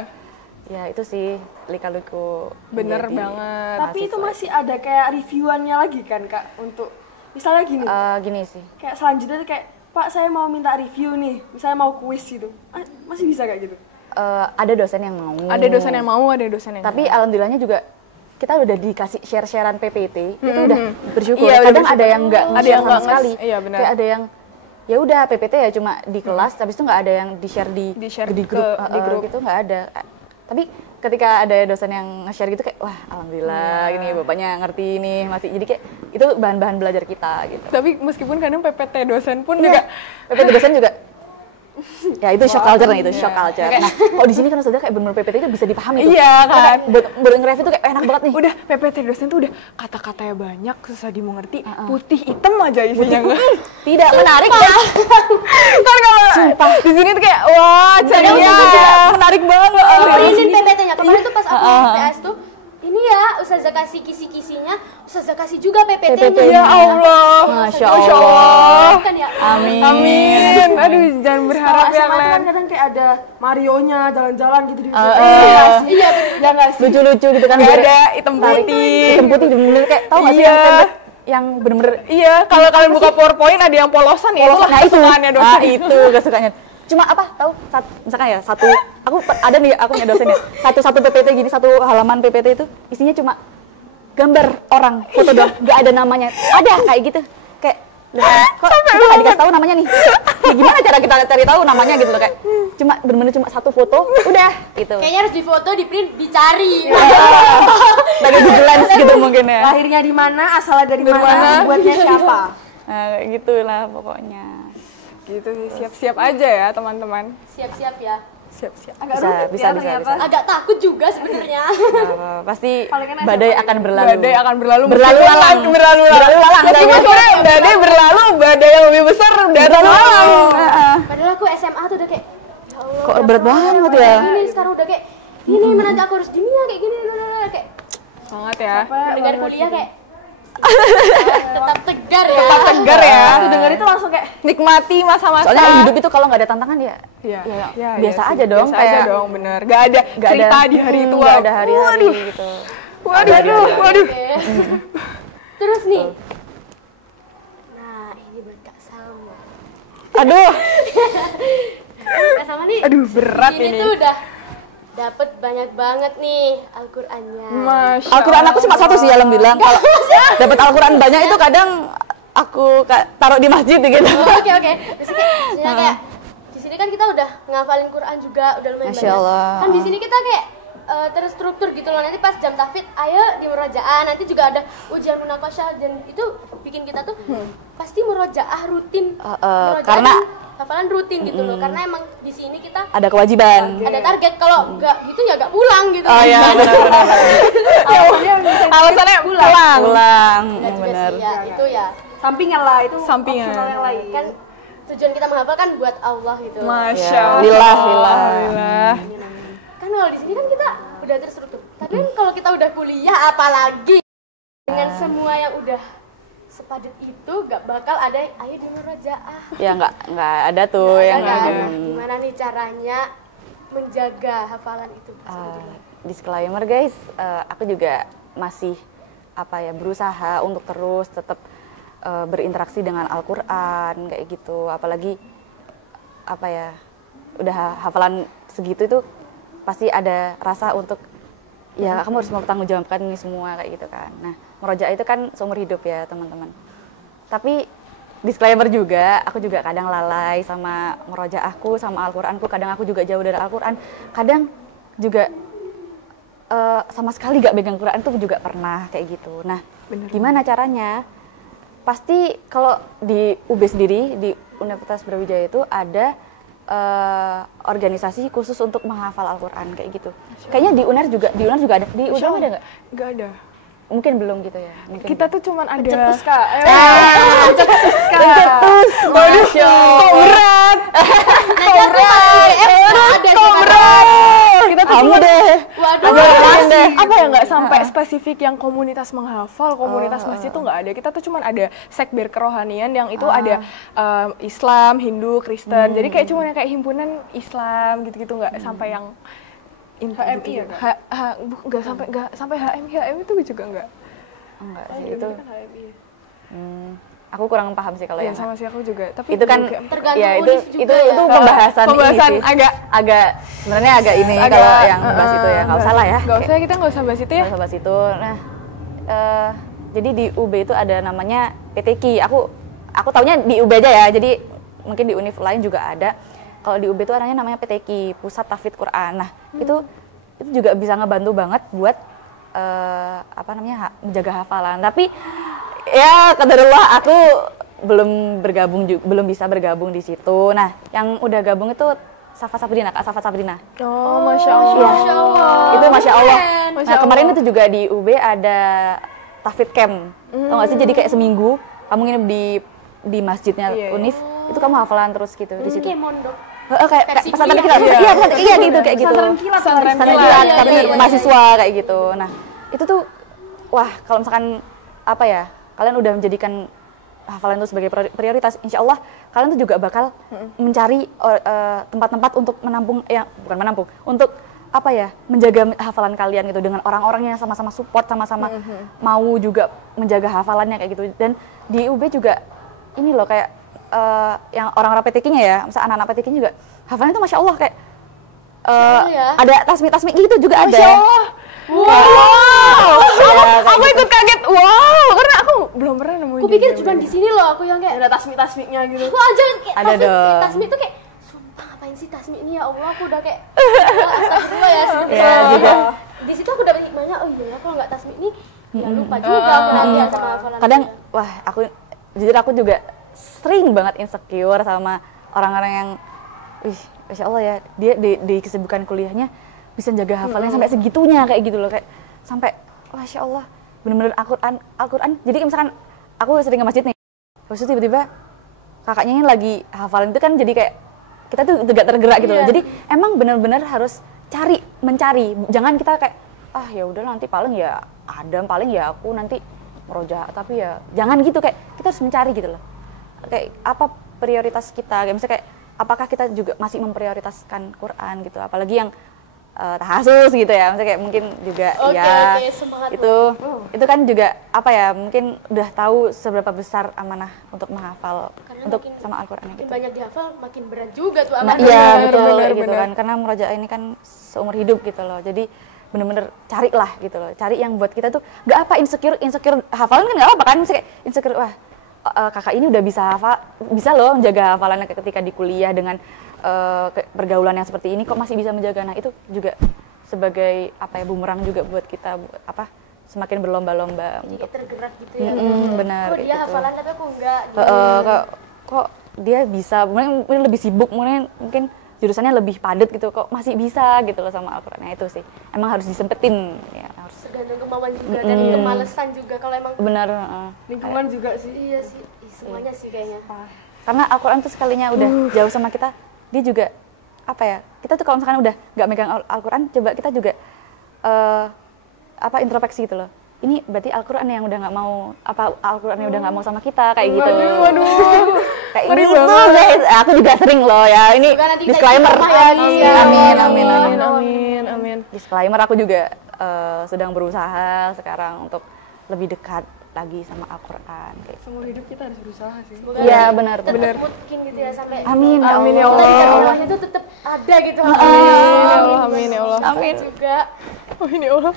ya itu sih lika-liku Bener menjadi banget. Tapi itu masih ada kayak reviewannya lagi kan Kak, untuk misalnya gini, gini sih kayak selanjutnya tuh kayak Pak saya mau minta review nih, misalnya mau kuis gitu, masih bisa kayak gitu? ada dosen yang mau, Ada dosen yang mau, ada dosen yang tapi alhamdulillahnya juga kita udah dikasih share-sharean PPT, itu udah bersyukur. Iya, udah Kadang ada bersyukur. yang nggak Ada nge-share yang sama nggak sekali. iya, benar. Kayak ada yang ya udah PPT ya cuma di kelas, habis itu nggak ada yang di-share Di-share di grup, di grup. gitu nggak ada. Tapi ketika ada dosen yang nge-share gitu kayak wah alhamdulillah ini bapaknya ngerti nih masih, jadi kayak itu bahan-bahan belajar kita gitu. Tapi meskipun kadang PPT dosen pun juga PPT dosen juga Ya itu shock culture, itu shock culture. Nah, kalau di sini kan Ustazah kayak benar PPT itu bisa dipahami tuh. Iya kan. Buat nge-review tuh kayak enak banget nih. Udah PPT dosen tuh udah kata-katanya banyak, susah dimengerti, putih hitam aja isinya. Tidak menarik ya. Kan kalau di sini tuh kayak wah ceria, menarik banget loh. Printin PPT-nya. Kemarin tuh pas aku PS tuh, ini ya Ustazah kasih kisi-kisinya, Ustazah kasih juga PPT-nya. Ya Allah. Masya Allah. Kan ya. Amin. Amin. Aduh, jangan berharap Kalau yang SMA itu lain. kan kadang kayak ada Marionya jalan-jalan gitu di Iya, ya nggak sih? Lucu-lucu gitu kan. Gak ada hitam putih. Hitam putih bener-bener kayak tahu nggak sih Iya. yang template yang bener-bener Iya, kalau kalian buka PowerPoint ada yang polosan ya, itulah nah itu kesukaannya dosen. Ah, itu kesukaannya. Cuma apa tahu misalkan ya ada nih aku punya dosen ya, satu PPT gini, satu halaman PPT itu isinya cuma gambar orang foto doang, nggak ada namanya. Ada kayak gitu, kayak loh, kok kita nggak dikasih tahu namanya nih. Ya, gimana cara kita cari tahu namanya gitu loh, kayak cuma bener-bener cuma satu foto udah gitu. Kayaknya harus difoto, di print, dicari. Lagi di glance gitu mungkin ya. Lahirnya di mana, asalnya dari Dari mana? mana, buatnya siapa? Nah, kayak gitulah pokoknya. Gitu sih, siap-siap aja ya teman-teman. Siap-siap ya. Siap-siap. Bisa. Agak takut juga sebenarnya. Pasti Paling enak badai akan berlalu. Badai akan berlalu. Berlalu meskipun lalang. Berlalu lalang. Berlalu lalang. Meskipun sebenarnya badai berlalu, badai yang lebih besar datang lalang. Padahal aku SMA tuh udah kayak, ya Allah, Kok berat banget ya? Ini sekarang udah kayak, ini menanti aku harus gini ya, kayak gini, kayak Semangat ya. dengar kuliah kayak tetap tegar ya. Tetap tegar ya. Aku denger itu langsung kayak Nikmati masa-masa. Soalnya hidup itu kalau nggak ada tantangan ya, Iya. ya biasa aja dong. Biasa aja dong, bener. Gak ada cerita di hari itu. Nggak ada hari-hari gitu. Waduh. Oke. Terus nih, nah ini buat Kak Salma. Aduh, Kak Salma nih, Aduh, berat ini ini. tuh udah dapat banyak banget nih Al-Qur'annya. Masya Al-Quran aku cuma satu sih alhamdulillah. Kalau dapat Al-Quran banyak itu kadang aku taruh di masjid gitu. Oke. Maksudnya kayak di sini kan kita udah ngafalin Quran juga, udah lumayan Masya banyak. Allah. Kan di sini kita kayak terstruktur gitu loh. Nanti pas jam tahfidz, ayo di murojaah. Nanti juga ada ujian munakasyah dan itu bikin kita tuh pasti murojaah rutin. Murojaah karena dan hafalan rutin gitu loh. Karena emang di sini kita Ada kewajiban. ada target. Kalau nggak gitu ya nggak pulang gitu. Oh iya, benar-benar. Alasannya pulang. Pulang, Nggak juga benar. sih ya, itu ya. sampingan lah, itu Sampingan. opsional yang lain. Kan tujuan kita menghafal kan buat Allah gitu. Masya Ya, Allah. lillah. Alhamdulillah. Kan kalau di sini kan kita udah terstruktur. Tapi kan kalau kita udah kuliah apalagi dengan semua yang udah sepadat itu gak bakal ada yang ayo di murojaah. Ya nggak ada tuh yang Kan? ada. Gimana nih caranya menjaga hafalan itu? Disclaimer guys, aku juga masih berusaha untuk terus tetap berinteraksi dengan Al-Quran kayak gitu. Apalagi udah hafalan segitu itu pasti ada rasa untuk ya kamu harus mempertanggungjawabkan ini semua kayak gitu kan. Nah, murojaah itu kan seumur hidup ya teman-teman. Tapi disclaimer juga, aku juga kadang lalai sama murojaahku, sama Al-Quranku. Kadang aku juga jauh dari Al-Quran. Kadang juga sama sekali gak pegang Quran itu juga pernah kayak gitu. Nah, gimana caranya? Pasti kalau di UB sendiri, di Universitas Brawijaya itu ada organisasi khusus untuk menghafal Al-Quran kayak gitu. Kayaknya di UNER juga ada. Di UGM ada nggak? Nggak ada. Mungkin belum gitu ya. Mungkin Kita tuh cuman ada. Cetus Kak. Pencetus. Waduh, kok berat. Kok berat? Kita tuh Kamu cuman deh. Waduh, apa ya, nggak sampai spesifik yang komunitas menghafal, komunitas masjid tuh nggak ada. Kita tuh cuman ada sekber kerohanian yang itu ada Islam, Hindu, Kristen. Jadi kayak cuman yang kayak himpunan Islam gitu-gitu, nggak sampai yang HMI ya, nggak sampai HMI itu juga nggak. Enggak sih itu. Aku kurang paham sih kalau Ya yang sama sih aku juga. Tapi itu kan Tergantung ya univ juga ya. itu pembahasan Pembahasan ini sih. agak sebenarnya agak ini agak, kalau yang bahas itu ya nggak usah lah ya. Nggak usah, kita nggak usah bahas itu ya. Nggak usah bahas itu. Nah, jadi di UB itu ada namanya PTQ. Aku taunya di UB aja ya. Jadi mungkin di univ lain juga ada. Kalau di UB itu namanya PTQ, Pusat Tahfidz Quran. Nah, itu juga bisa ngebantu banget buat menjaga hafalan. Tapi ya qadarullah aku belum bisa bergabung di situ. Nah, yang udah gabung itu Safa Sabrina, Kak Safa Sabrina. Oh, Masya Allah. Masya Allah. Itu Masya Allah. Masya Nah, kemarin Allah. itu juga di UB ada Tahfidz Camp. Tau gak sih? Jadi kayak seminggu kamu nginep di masjidnya Iya, iya. Unif, itu kamu hafalan terus gitu di situ. Kayak mondok. Kayak Versi pesantren kuliah. kilat. Iya gitu kayak gitu. Pesantren kilat. Pesantren kilat. kilat, Iya, tapi iya, iya, mahasiswa kayak gitu. Nah, itu tuh wah, kalau misalkan apa ya? Kalian udah menjadikan hafalan itu sebagai prioritas, insya Allah kalian tuh juga bakal mencari tempat-tempat untuk menampung, bukan menampung, untuk apa ya, menjaga hafalan kalian gitu dengan orang-orang yang sama-sama support, sama-sama mau juga menjaga hafalannya kayak gitu. Dan di UB juga ini loh kayak yang orang-orang PTK-nya ya, misalnya anak-anak PTK juga hafalannya tuh Masya Allah kayak ya. ada tasmi-tasmi gitu juga ada. Masya Allah. Wow. Ya, kayak Aku gitu. ikut kaget. Wow, karena aku belum pernah nemuin. Aku pikir juga. cuma di sini loh, aku yang kayak Ada tasmi-tasmiknya gitu. aku aja kayak Ada dong. Tasmi itu kayak sumpah ngapain sih Tasmi ini ya Allah, aku udah kayak astagfirullah ya Ya, juga. Di situ aku dapat hikmahnya, oh iya kalau nggak Tasmi ini ya lupa juga aku nanti sama hafalan. Kadang wah jujur aku juga sering banget insecure sama orang-orang yang Masya Allah ya, dia di kesibukan kuliahnya bisa jaga hafalannya sampai segitunya kayak gitu loh, kayak sampai Masya Allah bener-bener Al-Quran. Jadi misalkan aku sering ke masjid nih, terus tiba-tiba kakaknya yang lagi hafalan itu kan jadi kayak kita tuh tidak tergerak gitu loh. Jadi emang bener-bener harus mencari, jangan kita kayak ya udah nanti paling ya paling ya aku nanti meroja, tapi ya jangan gitu, kayak kita harus mencari gitu loh. Kayak apa prioritas kita, kayak misalnya kayak apakah kita juga masih memprioritaskan Quran gitu, apalagi yang tahasus gitu ya, misalnya kayak mungkin juga Oke, semangat itu kan juga apa ya, mungkin udah tahu seberapa besar amanah untuk menghafal Karena untuk makin- sama Al-Qur'an makin gitu. banyak dihafal makin berat juga tuh Nah, amanah. iya benar, betul benar, kayak gitu benar. kan, karena murojaah ini kan seumur hidup gitu loh. Jadi bener-bener carilah gitu loh, cari yang buat kita tuh nggak apa insecure hafalan kan nggak apa kan, misalnya kayak insecure kakak ini udah bisa loh menjaga hafalannya ketika di kuliah dengan pergaulan yang seperti ini, kok masih bisa menjaga. Nah itu juga sebagai apa ya, bumerang juga buat kita semakin berlomba-lomba untuk Kayak tergerak gitu ya. benar Kok kayak dia gitu. hafalan tapi aku enggak gitu. Kok dia bisa, mungkin lebih sibuk, mungkin jurusannya lebih padat gitu, kok masih bisa gitu loh sama Al-Qur'an. Nah, itu sih emang harus disempetin ya, harus Tergantung kemauan juga dan kemalesan juga kalau emang benar. Lingkungan juga sih. iya sih, semuanya sih kayaknya. Karena Al-Qur'an tuh sekalinya udah jauh sama kita, dia juga apa ya, kita tuh kalau misalkan udah nggak megang Al-Qur'an, coba kita juga introspeksi gitu loh. Ini berarti Al-Qur'an yang udah nggak mau, Al-Qur'an yang udah nggak mau sama kita kayak gitu. Waduh. Kayak Ngeri gitu guys, aku juga sering loh ya, ini Semoga nanti kita disclaimer. istiqomah ya, Nis, ya. Amin. Disclaimer, aku juga sedang berusaha sekarang untuk lebih dekat lagi sama Al-Qur'an kayak gitu. Seumur hidup kita harus berusaha sih. Semoga Iya, nanti benar, tetap benar. mungkin gitu ya sampai Amin ya Amin ya Allah. kita di Allah. Allahnya tuh tetap ada gitu. Amin ya Allah. Amin. Juga Amin ya Allah.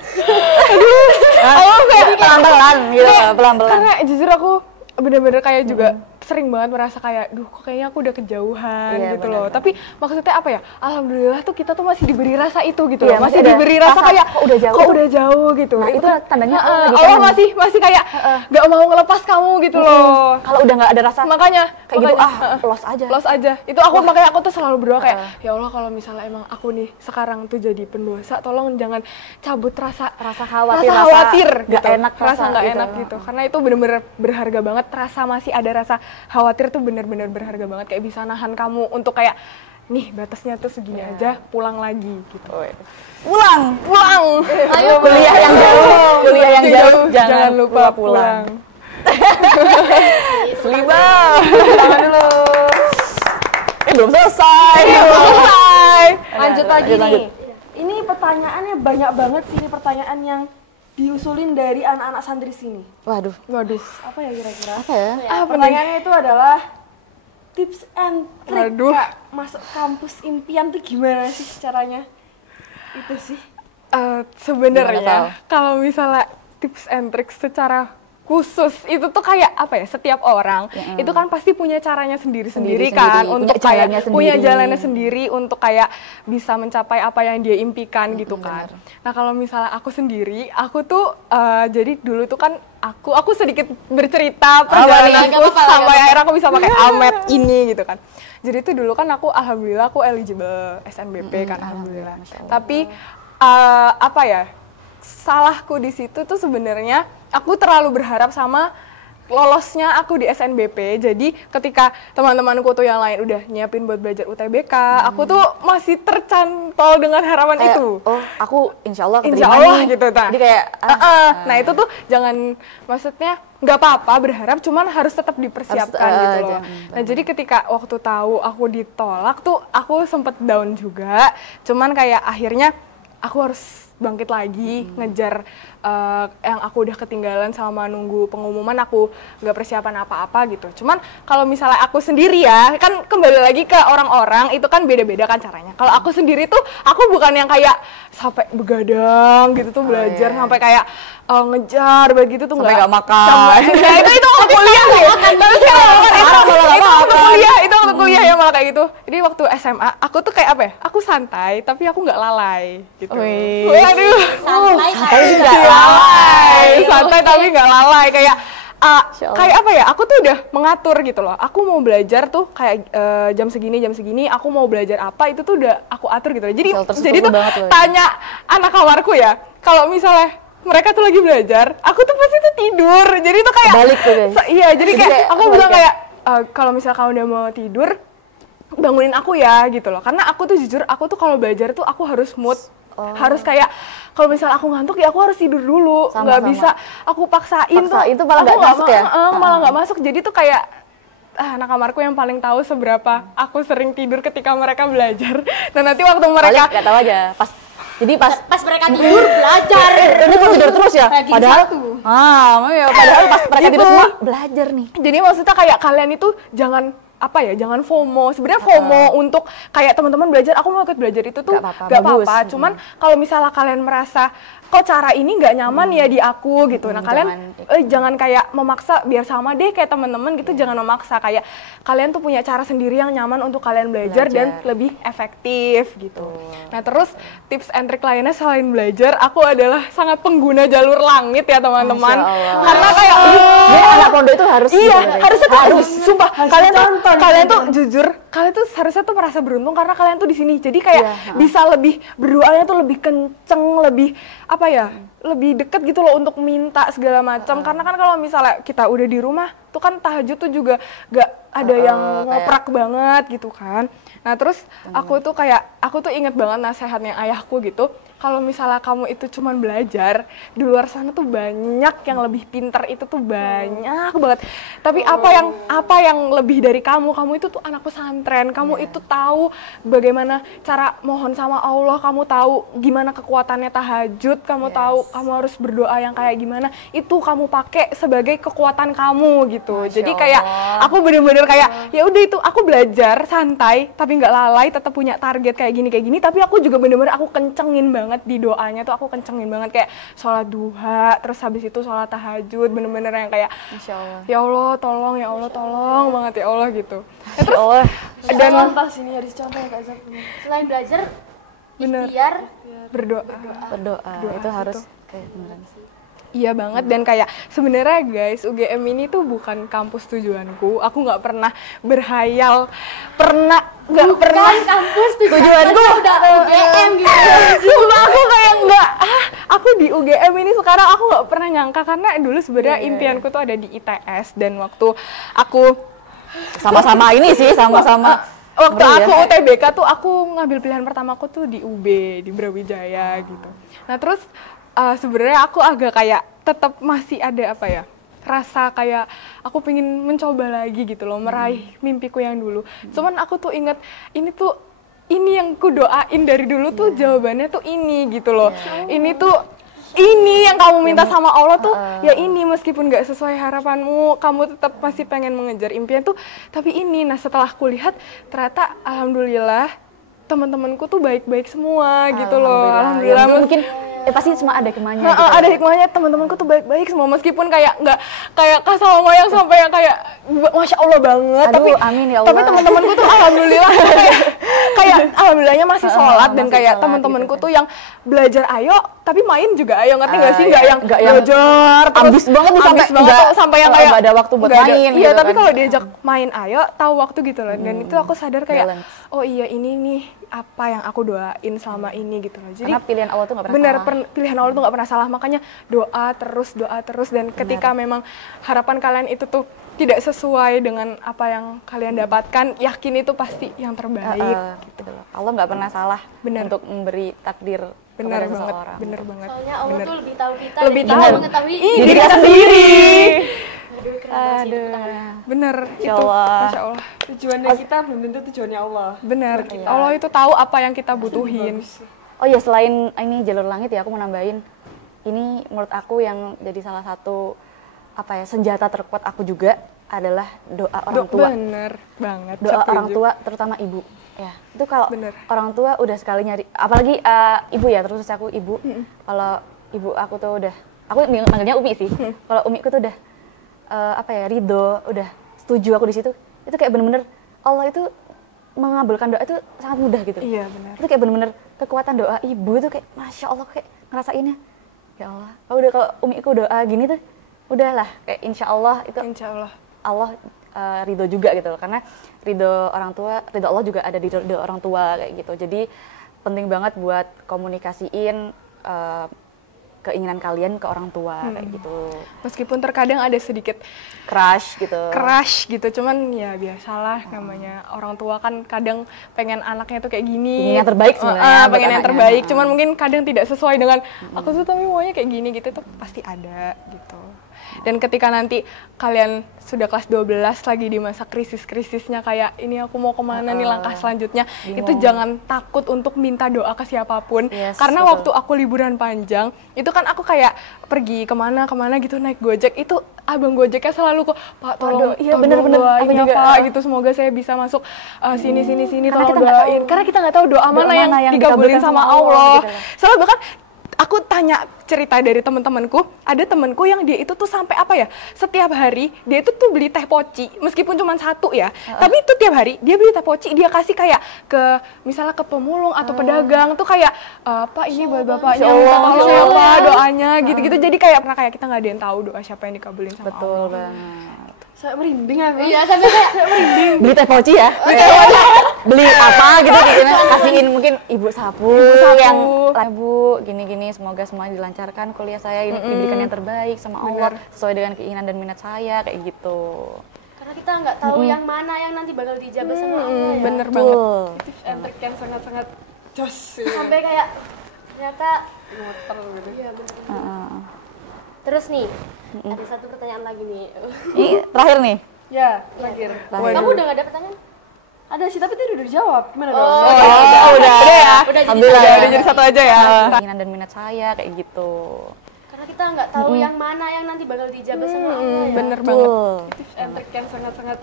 Pelan-pelan gitu, pelan-pelan. Karena jujur aku bener-bener kayak juga sering banget merasa kayak, duh kok kayaknya aku udah kejauhan Iya, gitu benar, loh. benar. Tapi maksudnya apa ya? Alhamdulillah tuh kita tuh masih diberi rasa itu gitu Iya, loh. Masih masih ada diberi rasa rasa, kayak kok udah jauh. kok udah jauh gitu. Nah, itu tandanya Allah lagi Allah kangen. masih kayak gak mau ngelepas kamu gitu loh. Kalau udah nggak ada rasa Makanya kayak gitu, makanya, lost aja. Lost aja. Itu makanya aku tuh selalu berdoa kayak, ya Allah kalau misalnya emang aku nih sekarang tuh jadi pendosa, tolong jangan cabut rasa khawatir, gitu. nggak enak, rasa nggak gitu. enak gitu. Karena itu bener-bener berharga banget. Rasa masih ada rasa khawatir tuh bener-bener berharga banget. Kayak bisa nahan kamu untuk kayak, nih batasnya tuh segini aja, pulang lagi gitu. Pulang. ayo Kuliah yang jauh, jangan lupa pulang. pulang. Seliba. Tangan dulu. Belum selesai. Lanjut lagi lanjut. nih. Ini pertanyaannya banyak banget sih, ini pertanyaan yang diusulin dari anak-anak santri sini. Waduh. Apa ya kira-kira? Apa ya? Pertanyaannya itu adalah tips and trick Waduh. Kak, masuk kampus impian tuh gimana sih caranya? Itu sih. Gimana, Sebenarnya kalau misalnya tips and tricks secara khusus itu tuh kayak apa ya, setiap orang itu kan pasti punya caranya sendiri-sendiri kan, Sendiri-sendiri, untuk punya kayak jalannya punya sendiri. jalannya sendiri untuk kayak bisa mencapai apa yang dia impikan gitu kan. Nah kalau misalnya aku sendiri, aku tuh jadi dulu tuh kan aku sedikit bercerita perjalananku sampai akhirnya aku bisa pakai Amet ini gitu kan. Jadi itu dulu kan aku alhamdulillah aku eligible SNBP kan alhamdulillah. Tapi apa ya? Salahku di situ tuh sebenarnya aku terlalu berharap sama lolosnya aku di SNBP. Jadi ketika teman-temanku tuh yang lain udah nyiapin buat belajar UTBK, aku tuh masih tercantol dengan harapan Kayak, itu. oh aku insya Allah Insya Allah nih. gitu ta. Jadi kayak Nah itu tuh jangan, maksudnya nggak apa-apa berharap, cuman harus tetap dipersiapkan gitu loh. Nah jadi ketika waktu tahu aku ditolak tuh aku sempet down juga. Cuman kayak akhirnya aku harus bangkit lagi, ngejar yang aku udah ketinggalan sama nunggu pengumuman, aku nggak persiapan apa-apa gitu. Cuman kalau misalnya aku sendiri ya, kan kembali lagi ke orang-orang, itu kan beda-beda kan caranya. Kalau aku sendiri tuh, aku bukan yang kayak sampai begadang gitu tuh belajar, sampai kayak ngejar begitu tuh sampai nggak makan. Ya itu waktu kuliah ya. Itu waktu kuliah ya malah kayak gitu. Jadi waktu SMA, aku tuh kayak apa ya? Aku santai, tapi aku nggak lalai gitu. Waduh, Santai nggak santai tapi nggak lalai kayak kayak apa ya? Aku tuh udah mengatur gitu loh. Aku mau belajar tuh kayak jam segini aku mau belajar apa itu tuh udah aku atur gitu loh. Jadi tuh tanya anak kamarku ya, kalau misalnya mereka tuh lagi belajar, aku tuh pasti tuh tidur. Jadi tuh kayak balik tuh guys. Iya, jadi kayak aku bilang kayak kalau misalnya kamu udah mau tidur, bangunin aku ya gitu loh. Karena aku tuh jujur, aku tuh kalau belajar tuh aku harus mood. Harus kayak kalau misalnya aku ngantuk ya aku harus tidur dulu, nggak bisa aku paksain tuh itu malah nggak masuk ya, malah nggak masuk. Jadi tuh kayak anak kamarku yang paling tahu seberapa aku sering tidur ketika mereka belajar. Dan nanti waktu mereka nggak tahu aja pas mereka tidur belajar. Ini kok tidur terus ya, padahal padahal pas mereka tidur semua belajar nih. Jadi maksudnya kayak kalian itu jangan jangan FOMO. Sebenarnya FOMO untuk kayak teman-teman belajar, aku mau ikut belajar itu tuh gak apa-apa. Cuman kalau misalnya kalian merasa kok cara ini nggak nyaman ya di aku gitu. Nah kalian jangan kayak memaksa biar sama deh kayak teman-teman gitu. Jangan memaksa, kayak kalian tuh punya cara sendiri yang nyaman untuk kalian belajar dan lebih efektif gitu. Nah terus tips and trick lainnya selain belajar, aku adalah sangat pengguna jalur langit ya teman-teman. Karena kayak anak pondok itu harus harus sumpah kalian tuh jujur, kalian tuh harusnya tuh merasa beruntung karena kalian tuh di sini. Jadi kayak bisa lebih berdoanya tuh lebih kenceng, lebih lebih deket gitu loh untuk minta segala macam. Karena kan kalau misalnya kita udah di rumah tuh kan tahajud tuh juga gak ada yang ngoprak banget gitu kan. Nah terus aku tuh inget banget nasihatnya ayahku gitu. Kalau misalnya kamu itu cuman belajar, di luar sana tuh banyak yang lebih pintar, itu tuh banyak banget. Tapi apa yang lebih dari kamu itu tuh anak pesantren. Kamu itu tahu bagaimana cara mohon sama Allah, kamu tahu gimana kekuatannya tahajud, kamu tahu kamu harus berdoa yang kayak gimana. Itu kamu pakai sebagai kekuatan kamu gitu. Jadi kayak aku bener-bener kayak ya udah itu aku belajar santai tapi nggak lalai, tetap punya target kayak gini. Tapi aku juga bener-bener aku kencengin banget di doanya tuh, aku kencengin banget kayak sholat duha, terus habis itu sholat tahajud, bener-bener yang kayak ya Allah tolong, ya Allah tolong banget ya Allah gitu. Terus dan contoh sini harus contoh ya Kak Zak. Selain belajar, ikhtiar, berdoa itu harus kayak beneran sih. Iya banget, dan kayak sebenarnya guys, UGM ini tuh bukan kampus tujuanku. Aku nggak pernah berhayal, kampus tujuanku udah UGM gitu. Sumpah aku kayak aku di UGM ini sekarang aku nggak pernah nyangka, karena dulu sebenarnya impianku tuh ada di ITS. Dan waktu aku sama-sama waktu aku UTBK tuh aku ngambil pilihan pertamaku tuh di UB, di Brawijaya gitu. Nah terus sebenarnya aku agak kayak tetap masih ada rasa kayak aku pengen mencoba lagi gitu loh, meraih mimpiku yang dulu. Cuman aku tuh inget ini yang ku doain dari dulu tuh jawabannya tuh ini gitu loh. Ini yang kamu minta sama Allah tuh ya ini, meskipun gak sesuai harapanmu, kamu tetap masih pengen mengejar impian tuh, tapi ini. Nah setelah aku lihat ternyata alhamdulillah teman-temanku tuh baik-baik semua gitu loh. Alhamdulillah. Mungkin pasti semua ada hikmahnya gitu. Ada hikmahnya, teman-temanku tuh baik-baik semua, meskipun kayak nggak kayak Kak Salma yang sampai yang kayak Masya Allah banget. Aduh, amin ya Allah. Tapi teman-temanku tuh alhamdulillah kayak alhamdulillahnya masih sholat dan masih kayak sholat teman-temanku gitu tuh yang belajar ayo tapi main juga ayo, ngerti nggak sih? Nggak yang nggak yang belajar terus ambis banget nih ambis banget tuh, sampai yang kayak nggak ada waktu buat nggak ada. main Iya, gitu tapi kan. kalau diajak main ayo tahu waktu gitu loh. Dan itu aku sadar kayak Balance. oh iya ini nih apa yang aku doain selama ini gitu loh. Jadi Karena pilihan Allah tuh nggak pernah bener, salah. pilihan Allah tuh nggak pernah salah, makanya doa terus dan ketika memang harapan kalian itu tuh tidak sesuai dengan apa yang kalian dapatkan, yakin itu pasti yang terbaik. Gitu loh. Allah nggak pernah salah Bener. untuk memberi takdir Bener kepada banget, seseorang. bener banget. Soalnya Allah Bener. tuh lebih tahu kita Lebih dan kita tahu. mengetahui Diri kita sendiri. Aduh, keren banget sih, tepuk tangan. Bener, Insya itu. Allah. Masya Allah. Tujuannya kita belum tentu tujuannya Allah. Bener, Allah itu tahu apa yang kita butuhin. Oh iya, selain ini jalur langit ya, aku mau nambahin. Ini menurut aku yang jadi salah satu apa ya, senjata terkuat aku juga adalah doa orang tua. Bener banget. Doa setuju. orang tua, terutama ibu. Ya, itu kalau Bener. orang tua udah sekali nyari, apalagi ibu ya, terus aku ibu. Kalau ibu aku tuh udah, aku manggilnya Umi sih. Kalau Umiku tuh udah apa ya, ridho, udah setuju aku di situ. Itu kayak bener-bener Allah itu mengabulkan doa itu sangat mudah gitu. Iya, bener. Itu kayak bener-bener kekuatan doa ibu itu kayak Masya Allah, kayak ngerasainnya. Ya Allah, oh udah kalau Umiku doa gini tuh, udahlah kayak insya Allah itu Insya Allah. Allah ridho juga gitu loh. Karena ridho orang tua, ridho Allah juga ada di ridho orang tua kayak gitu. Jadi penting banget buat komunikasiin keinginan kalian ke orang tua kayak gitu. Meskipun terkadang ada sedikit Crush gitu. crush gitu, cuman ya biasalah namanya orang tua kan kadang pengen anaknya tuh kayak gini. Pengen yang terbaik sebenarnya buat pengen yang anaknya. terbaik, cuman mungkin kadang tidak sesuai dengan aku tuh tapi maunya kayak gini gitu, tuh pasti ada gitu. Dan ketika nanti kalian sudah kelas 12 lagi di masa krisis-krisisnya kayak ini aku mau kemana nih langkah selanjutnya, itu jangan takut untuk minta doa ke siapapun. Yes, Karena betul. waktu aku liburan panjang, itu kan aku kayak pergi kemana gitu naik Gojek, itu abang Gojeknya selalu kok Pak tolong, iya, tolong bener-bener. doain Aku ya juga, Pak gitu, semoga saya bisa masuk sini Karena tolong kita nggak doain. tahu Karena kita nggak tahu doa mana yang dikabulin sama Allah. gitu loh. Soalnya bahkan aku tanya cerita dari teman-temanku, ada temanku yang dia itu tuh sampai apa ya, setiap hari dia itu tuh beli teh poci, meskipun cuma satu ya, tapi itu tiap hari dia beli teh poci, dia kasih kayak ke misalnya ke pemulung atau pedagang tuh kayak Pak ini buat bapaknya, minta tolong ya Pak doanya gitu-gitu. Jadi kayak pernah kayak kita nggak ada yang tahu doa siapa yang dikabulin sama Betul Allah. banget. Saya merinding aku. Iya, sampai kayak Beli teh poci ya? Beli apa gitu, kasihin mungkin ibu sapu, yang Bu gini-gini, semoga semua dilancarkan kuliah saya, ini diberikan yang terbaik sama Allah sesuai dengan keinginan dan minat saya kayak gitu. karena kita nggak tahu yang mana yang nanti bakal dijabah sama Allah ya. Bener banget. Betul. Tips and trick yang sangat-sangat jos. Sampai kayak ternyata Muter gitu. iya bener. Heeh. Terus nih, ada satu pertanyaan lagi nih. Ini terakhir nih. Ya, terakhir. Terakhir. Kamu udah nggak ada pertanyaan? Ada sih, tapi itu udah dijawab. Gimana dong? Oh, udah ya. Udah jadi Alhamdulillah. satu. Udah jadi satu aja ya. Keinginan dan minat saya kayak gitu. Karena kita nggak tahu yang mana yang nanti bakal dijabah sama Allah ya. Bener banget. Betul. Tips and trick yang sangat-sangat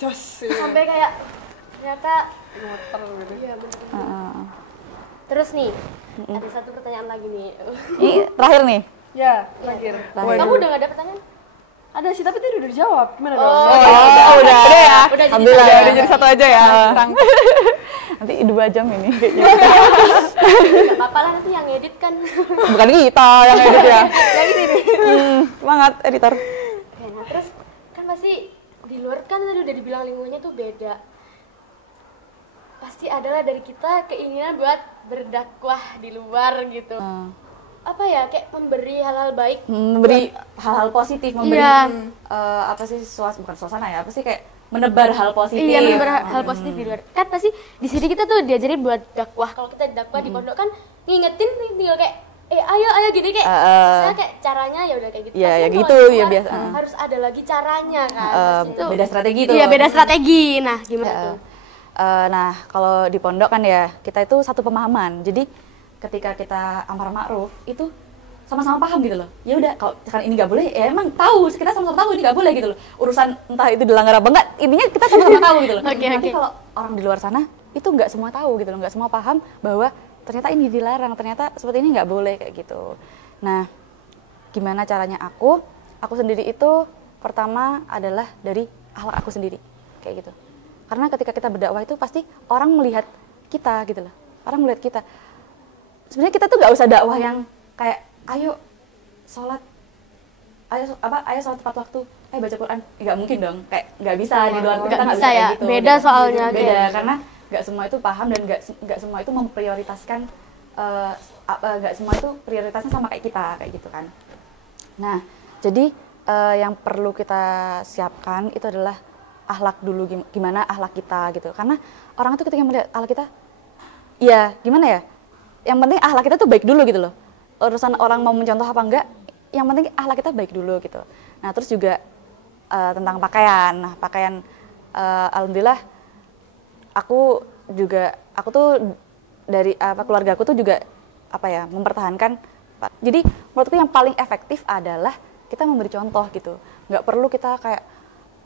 jos. Sampai kayak ternyata Muter gitu. iya bener. Heeh. Terus nih, ada satu pertanyaan lagi nih. Ini terakhir nih. Ya, terakhir. Terakhir. Kamu udah nggak ada pertanyaan? Ada sih, tapi itu udah dijawab. Gimana dong? udah ya. Udah jadi Alhamdulillah. satu. Udah jadi satu aja ya. Nanti 2 jam ini. Nggak apa-apa lah, nanti yang edit kan. Bukan kita yang edit ya. Semangat editor. Oke, nah terus kan pasti di luar kan tadi udah dibilang lingkungannya tuh beda. Pasti adalah dari kita keinginan buat berdakwah di luar gitu. Apa ya, kayak memberi hal-hal baik. Memberi hal-hal positif, memberi Iya. apa sih bukan suasana ya, apa sih kayak menebar hal positif. Iya, menebar hal positif di luar. Kan pasti di sini kita tuh diajarin buat dakwah. Kalau kita dakwah di pondok kan ngingetin tinggal kayak ayo gini kayak misalnya kayak caranya ya udah kayak gitu. Iya, Pasti ya kalau gitu, di ya luar biasa. Harus ada lagi caranya kan. Pasti itu. Beda strategi tuh. Iya, beda strategi. Nah, gimana tuh? Nah, kalau di pondok kan ya, kita itu satu pemahaman. Jadi ketika kita amar ma'ruf itu sama-sama paham gitu loh. Ya udah, kalau misalkan ini nggak boleh, ya emang tahu, kita sama-sama tahu ini nggak boleh gitu loh. Urusan entah itu dilanggar apa enggak, intinya kita sama-sama tahu gitu loh. Oke, Tapi oke. kalau orang di luar sana itu nggak semua tahu gitu loh, nggak semua paham bahwa ternyata ini dilarang, ternyata seperti ini nggak boleh kayak gitu. Nah, gimana caranya aku sendiri itu pertama adalah dari akhlak aku sendiri kayak gitu. Karena ketika kita berdakwah itu pasti orang melihat kita gitu loh. Orang melihat kita. Sebenarnya kita tuh nggak usah dakwah yang kayak ayo sholat, ayo sholat tepat waktu, ayo baca Quran. Nggak mungkin dong, kayak nggak bisa di luar kita nggak bisa ya, kayak gitu. beda soalnya. Beda karena nggak semua itu paham dan nggak semua itu memprioritaskan, nggak semua itu prioritasnya sama kayak kita kayak gitu kan. Nah jadi yang perlu kita siapkan itu adalah akhlak dulu, gimana akhlak kita gitu. Karena orang itu ketika melihat akhlak kita, ya gimana ya, yang penting akhlak kita tuh baik dulu gitu loh. Urusan orang mau mencontoh apa enggak, yang penting akhlak kita baik dulu gitu. Nah terus juga tentang pakaian. Nah pakaian, alhamdulillah aku tuh dari keluarga aku tuh juga mempertahankan. Jadi menurutku yang paling efektif adalah kita memberi contoh gitu. Nggak perlu kita kayak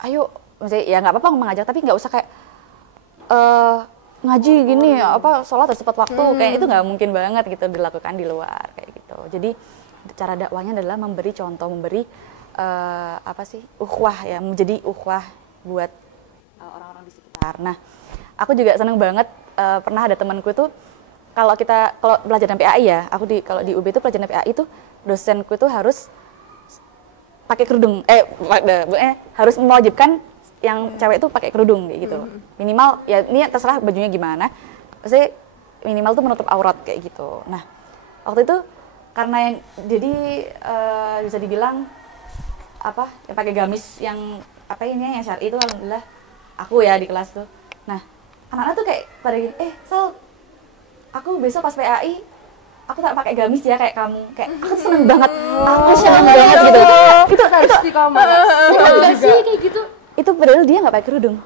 ayo misalnya, ya nggak apa-apa mengajak, tapi nggak usah kayak ngaji gini sholat harus tepat waktu, kayak itu nggak mungkin banget gitu dilakukan di luar kayak gitu. Jadi cara dakwahnya adalah memberi contoh, memberi ukhuwah ya, menjadi ukhuwah buat orang-orang di sekitar. Nah aku juga seneng banget, pernah ada temanku tuh kalau pelajaran PAI ya, kalau di UB itu pelajaran PAI itu dosenku itu harus pakai kerudung, harus mewajibkan yang cewek itu pakai kerudung kayak gitu. Minimal ya ini terserah bajunya gimana, pasti minimal tuh menutup aurat kayak gitu. Nah waktu itu karena jadi bisa dibilang yang pakai gamis yang yang syar'i itu alhamdulillah aku ya di kelas tuh. Nah anak-anak tuh kayak pada gini, Sal, aku besok pas PAI aku tak pakai gamis ya kayak kamu, kayak aku seneng banget, aku seneng banget gitu. Itu Harus di kamar. Enggak sih kayak gitu. Itu padahal dia nggak pakai kerudung.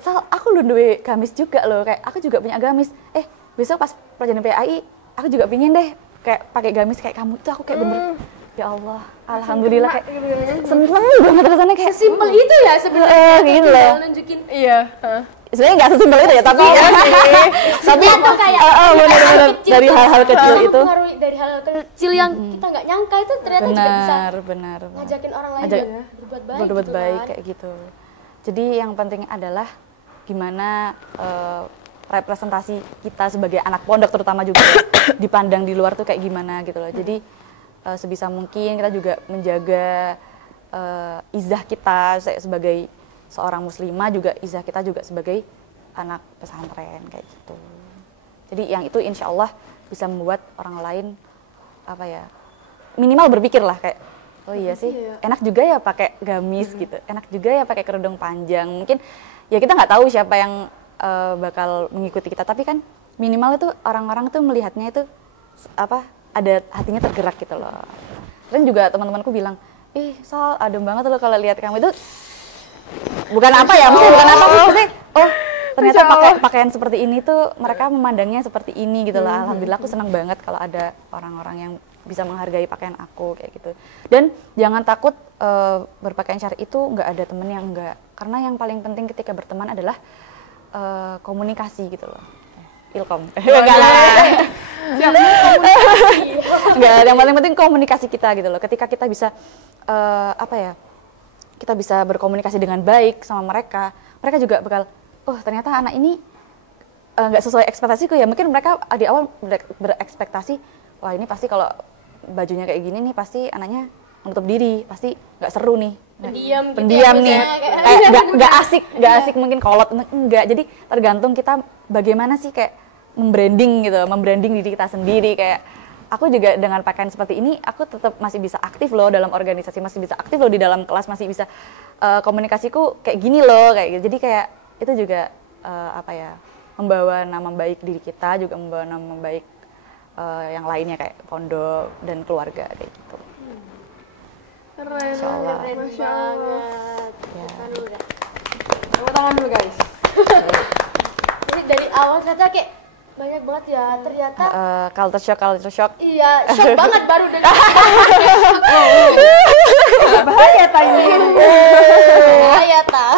Sal, aku lu duwe gamis juga loh, kayak aku juga punya gamis. Besok pas pelajaran PAI aku juga pingin deh kayak pakai gamis kayak kamu. Itu aku kayak bener, ya Allah, alhamdulillah kayak seneng banget rasanya, kayak Simpel itu ya sebenarnya. gitu loh. Nunjukin Iya. Sebenarnya nggak sesimpel itu ya, tapi atau kayak bener-bener dari hal-hal kecil itu. Dari hal kecil yang kita nggak nyangka itu ternyata juga bisa Benar. ngajakin orang lain berbuat baik, berbuat gitu baik kan. kayak gitu. Jadi yang penting adalah gimana representasi kita sebagai anak pondok terutama juga dipandang di luar tuh kayak gimana gitu loh. Jadi sebisa mungkin kita juga menjaga izah kita sebagai seorang muslimah, juga izah kita juga sebagai anak pesantren kayak gitu. Jadi yang itu insya Allah bisa membuat orang lain minimal berpikir lah kayak, oh iya sih, enak juga ya pakai gamis gitu, enak juga ya pakai kerudung panjang. Mungkin ya kita nggak tahu siapa yang bakal mengikuti kita, tapi kan minimal itu orang-orang tuh melihatnya itu ada hatinya tergerak gitu loh. Dan juga teman-temanku bilang, Sal, adem banget loh kalau lihat kamu itu. Bukan maksudnya ternyata pakai pakaian seperti ini tuh mereka memandangnya seperti ini gitu lah. Alhamdulillah aku senang banget kalau ada orang-orang yang bisa menghargai pakaian aku kayak gitu. Dan jangan takut berpakaian syar'i itu nggak ada temen yang enggak, karena yang paling penting ketika berteman adalah komunikasi gitu loh. Ilkom. Enggak lah. Enggak, yang paling penting komunikasi kita gitu loh. Ketika kita bisa kita bisa berkomunikasi dengan baik sama mereka, mereka juga bakal, ternyata anak ini nggak sesuai ekspektasiku ya. Mungkin mereka di awal berekspektasi, wah ini pasti kalau bajunya kayak gini nih pasti anaknya menutup diri, pasti nggak seru nih, pendiam nih, kayak nggak asik mungkin kolot, enggak. Jadi tergantung kita bagaimana sih kayak membranding diri kita sendiri. Kayak aku juga dengan pakaian seperti ini, aku tetap masih bisa aktif loh dalam organisasi, masih bisa aktif loh di dalam kelas, masih bisa komunikasiku kayak gini loh, kayak gitu. Jadi kayak itu juga membawa nama baik diri kita, juga membawa nama baik yang lainnya kayak pondok dan keluarga kayak gitu. Keren. Insyaallah. Masya Allah. Ya. Tepuk tangan dulu guys. Jadi dari awal ternyata kayak banyak banget ya, ternyata Culture shock. iya, shock banget baru dari Bahaya tanya. bahaya ta.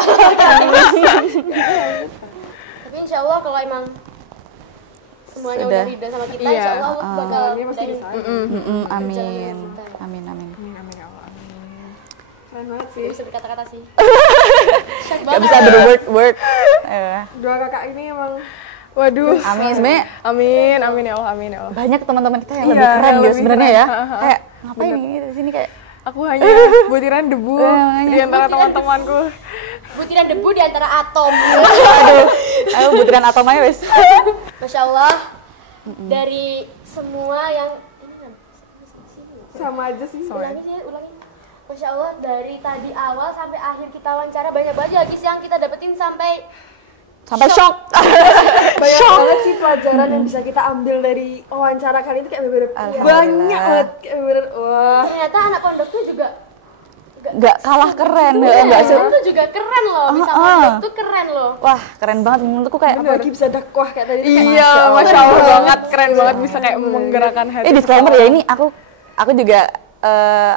Tapi insya Allah kalau emang semuanya Sudah. udah ridha sama kita, Iya. insya Allah Allah bakal Ini pasti dari- bisa. Amin. Amin ya Allah. Amin. Keren banget sih. Nggak bisa berkata-kata sih. Shock Gak banget. bisa berword. Dua kakak ini emang Waduh. Amin sebenarnya Amin ya Allah, amin ya Allah. banyak teman-teman kita yang Iya, lebih keren yang gitu lebih sebenarnya keren. ya. Kayak ngapain ini di sini kayak Aku hanya butiran debu makanya. di antara teman-temanku. Butiran debu di antara atom. ayo butiran atom aja wes. Masya Allah, dari semua yang sama aja sih. ulangi. Masya Allah, dari tadi awal sampai akhir kita wawancara banyak banget ya guys yang kita dapetin sampai shock. Banyak banget sih pelajaran yang bisa kita ambil dari wawancara kali ini kayak bener-bener Alhamdulillah. banyak banget kayak bener-bener wah. ternyata anak pondok tuh juga Nggak kalah keren, nggak sih. itu juga keren loh, bisa pondok tuh keren loh. Wah keren banget menurutku kayak. Apalagi bisa dakwah kayak tadi tuh kayak Iya, Masya Allah banget, keren banget bisa kayak menggerakkan hati. Disclaimer ya ini aku juga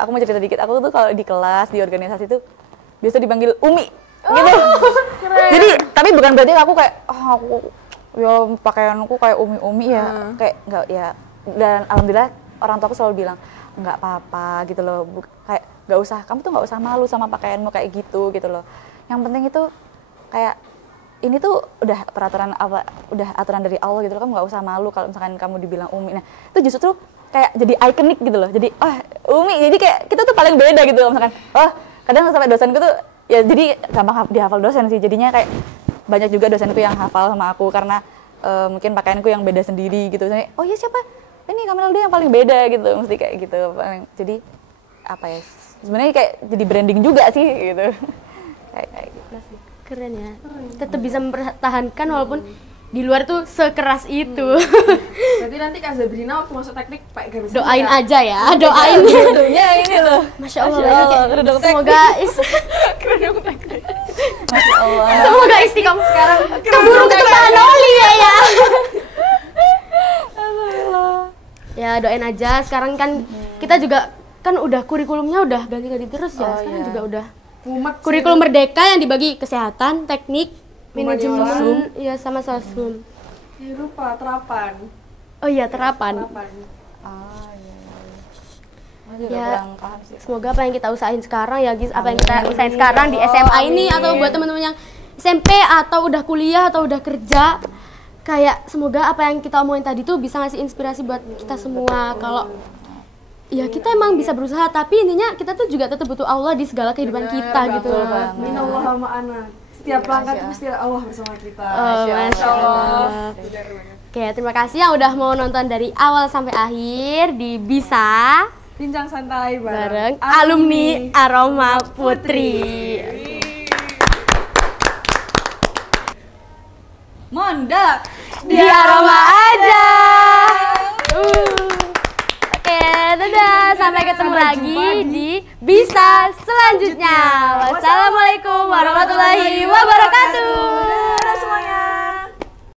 aku mau cerita dikit. Aku tuh kalau di kelas di organisasi tuh biasa dipanggil Umi gitu. Jadi tapi bukan berarti aku kayak aku ya pakaianku kayak umi ya kayak nggak ya, dan alhamdulillah orang tua aku selalu bilang nggak apa-apa gitu loh, kayak nggak usah, kamu tuh nggak usah malu sama pakaianmu kayak gitu loh. Yang penting itu kayak ini tuh udah peraturan apa, udah aturan dari Allah gitu loh, kamu nggak usah malu kalau misalkan kamu dibilang umi. Nah itu justru kayak jadi ikonik gitu loh, jadi umi, jadi kayak kita tuh paling beda gitu loh. Misalkan kadang sampai dosenku tuh ya jadi gampang dihafal dosen sih, jadinya kayak banyak juga dosenku yang hafal sama aku karena mungkin pakaianku yang beda sendiri gitu. Jadi, oh ya siapa ini Kamelda yang paling beda gitu, mesti kayak gitu. Jadi apa ya, sebenarnya kayak jadi branding juga sih gitu. kayak gitu. Keren ya, tetap bisa mempertahankan walaupun di luar tuh sekeras itu. berarti nanti Kak Zabrina waktu masuk teknik pakai gamis Doain aja ya, doain. Ya ini loh. Masya Allah, Masya Allah, kayak semoga Masya Allah. semoga istiqomah sekarang keburu ketuaan oli ya. Ya doain aja, sekarang kan kita juga kan udah kurikulumnya udah ganti-ganti terus ya. Sekarang juga udah kurikulum merdeka yang dibagi kesehatan, teknik, manajemen, ya sama sosum. ya lupa terapan Oh iya, terapan. Ya. Kurang paham sih. Semoga apa yang kita usahain sekarang ya guys, apa yang kita usahain sekarang di SMA ini atau buat teman-teman yang SMP atau udah kuliah atau udah kerja, kayak semoga apa yang kita omongin tadi tuh bisa ngasih inspirasi buat kita semua. Kalau ya kita emang bisa berusaha, tapi intinya kita tuh juga tetap butuh Allah di segala kehidupan kita gitu. minallah ma'ana. Setiap langkah itu pasti Allah bersama kita. Masya Allah. Oke, terima kasih yang udah mau nonton dari awal sampai akhir di Bisa Bincang santai bareng alumni Aroma Putri. Mondok Di Aroma aja. Oke, dadah. Sampai ketemu lagi di Bisa selanjutnya. Wassalamualaikum warahmatullahi wabarakatuh.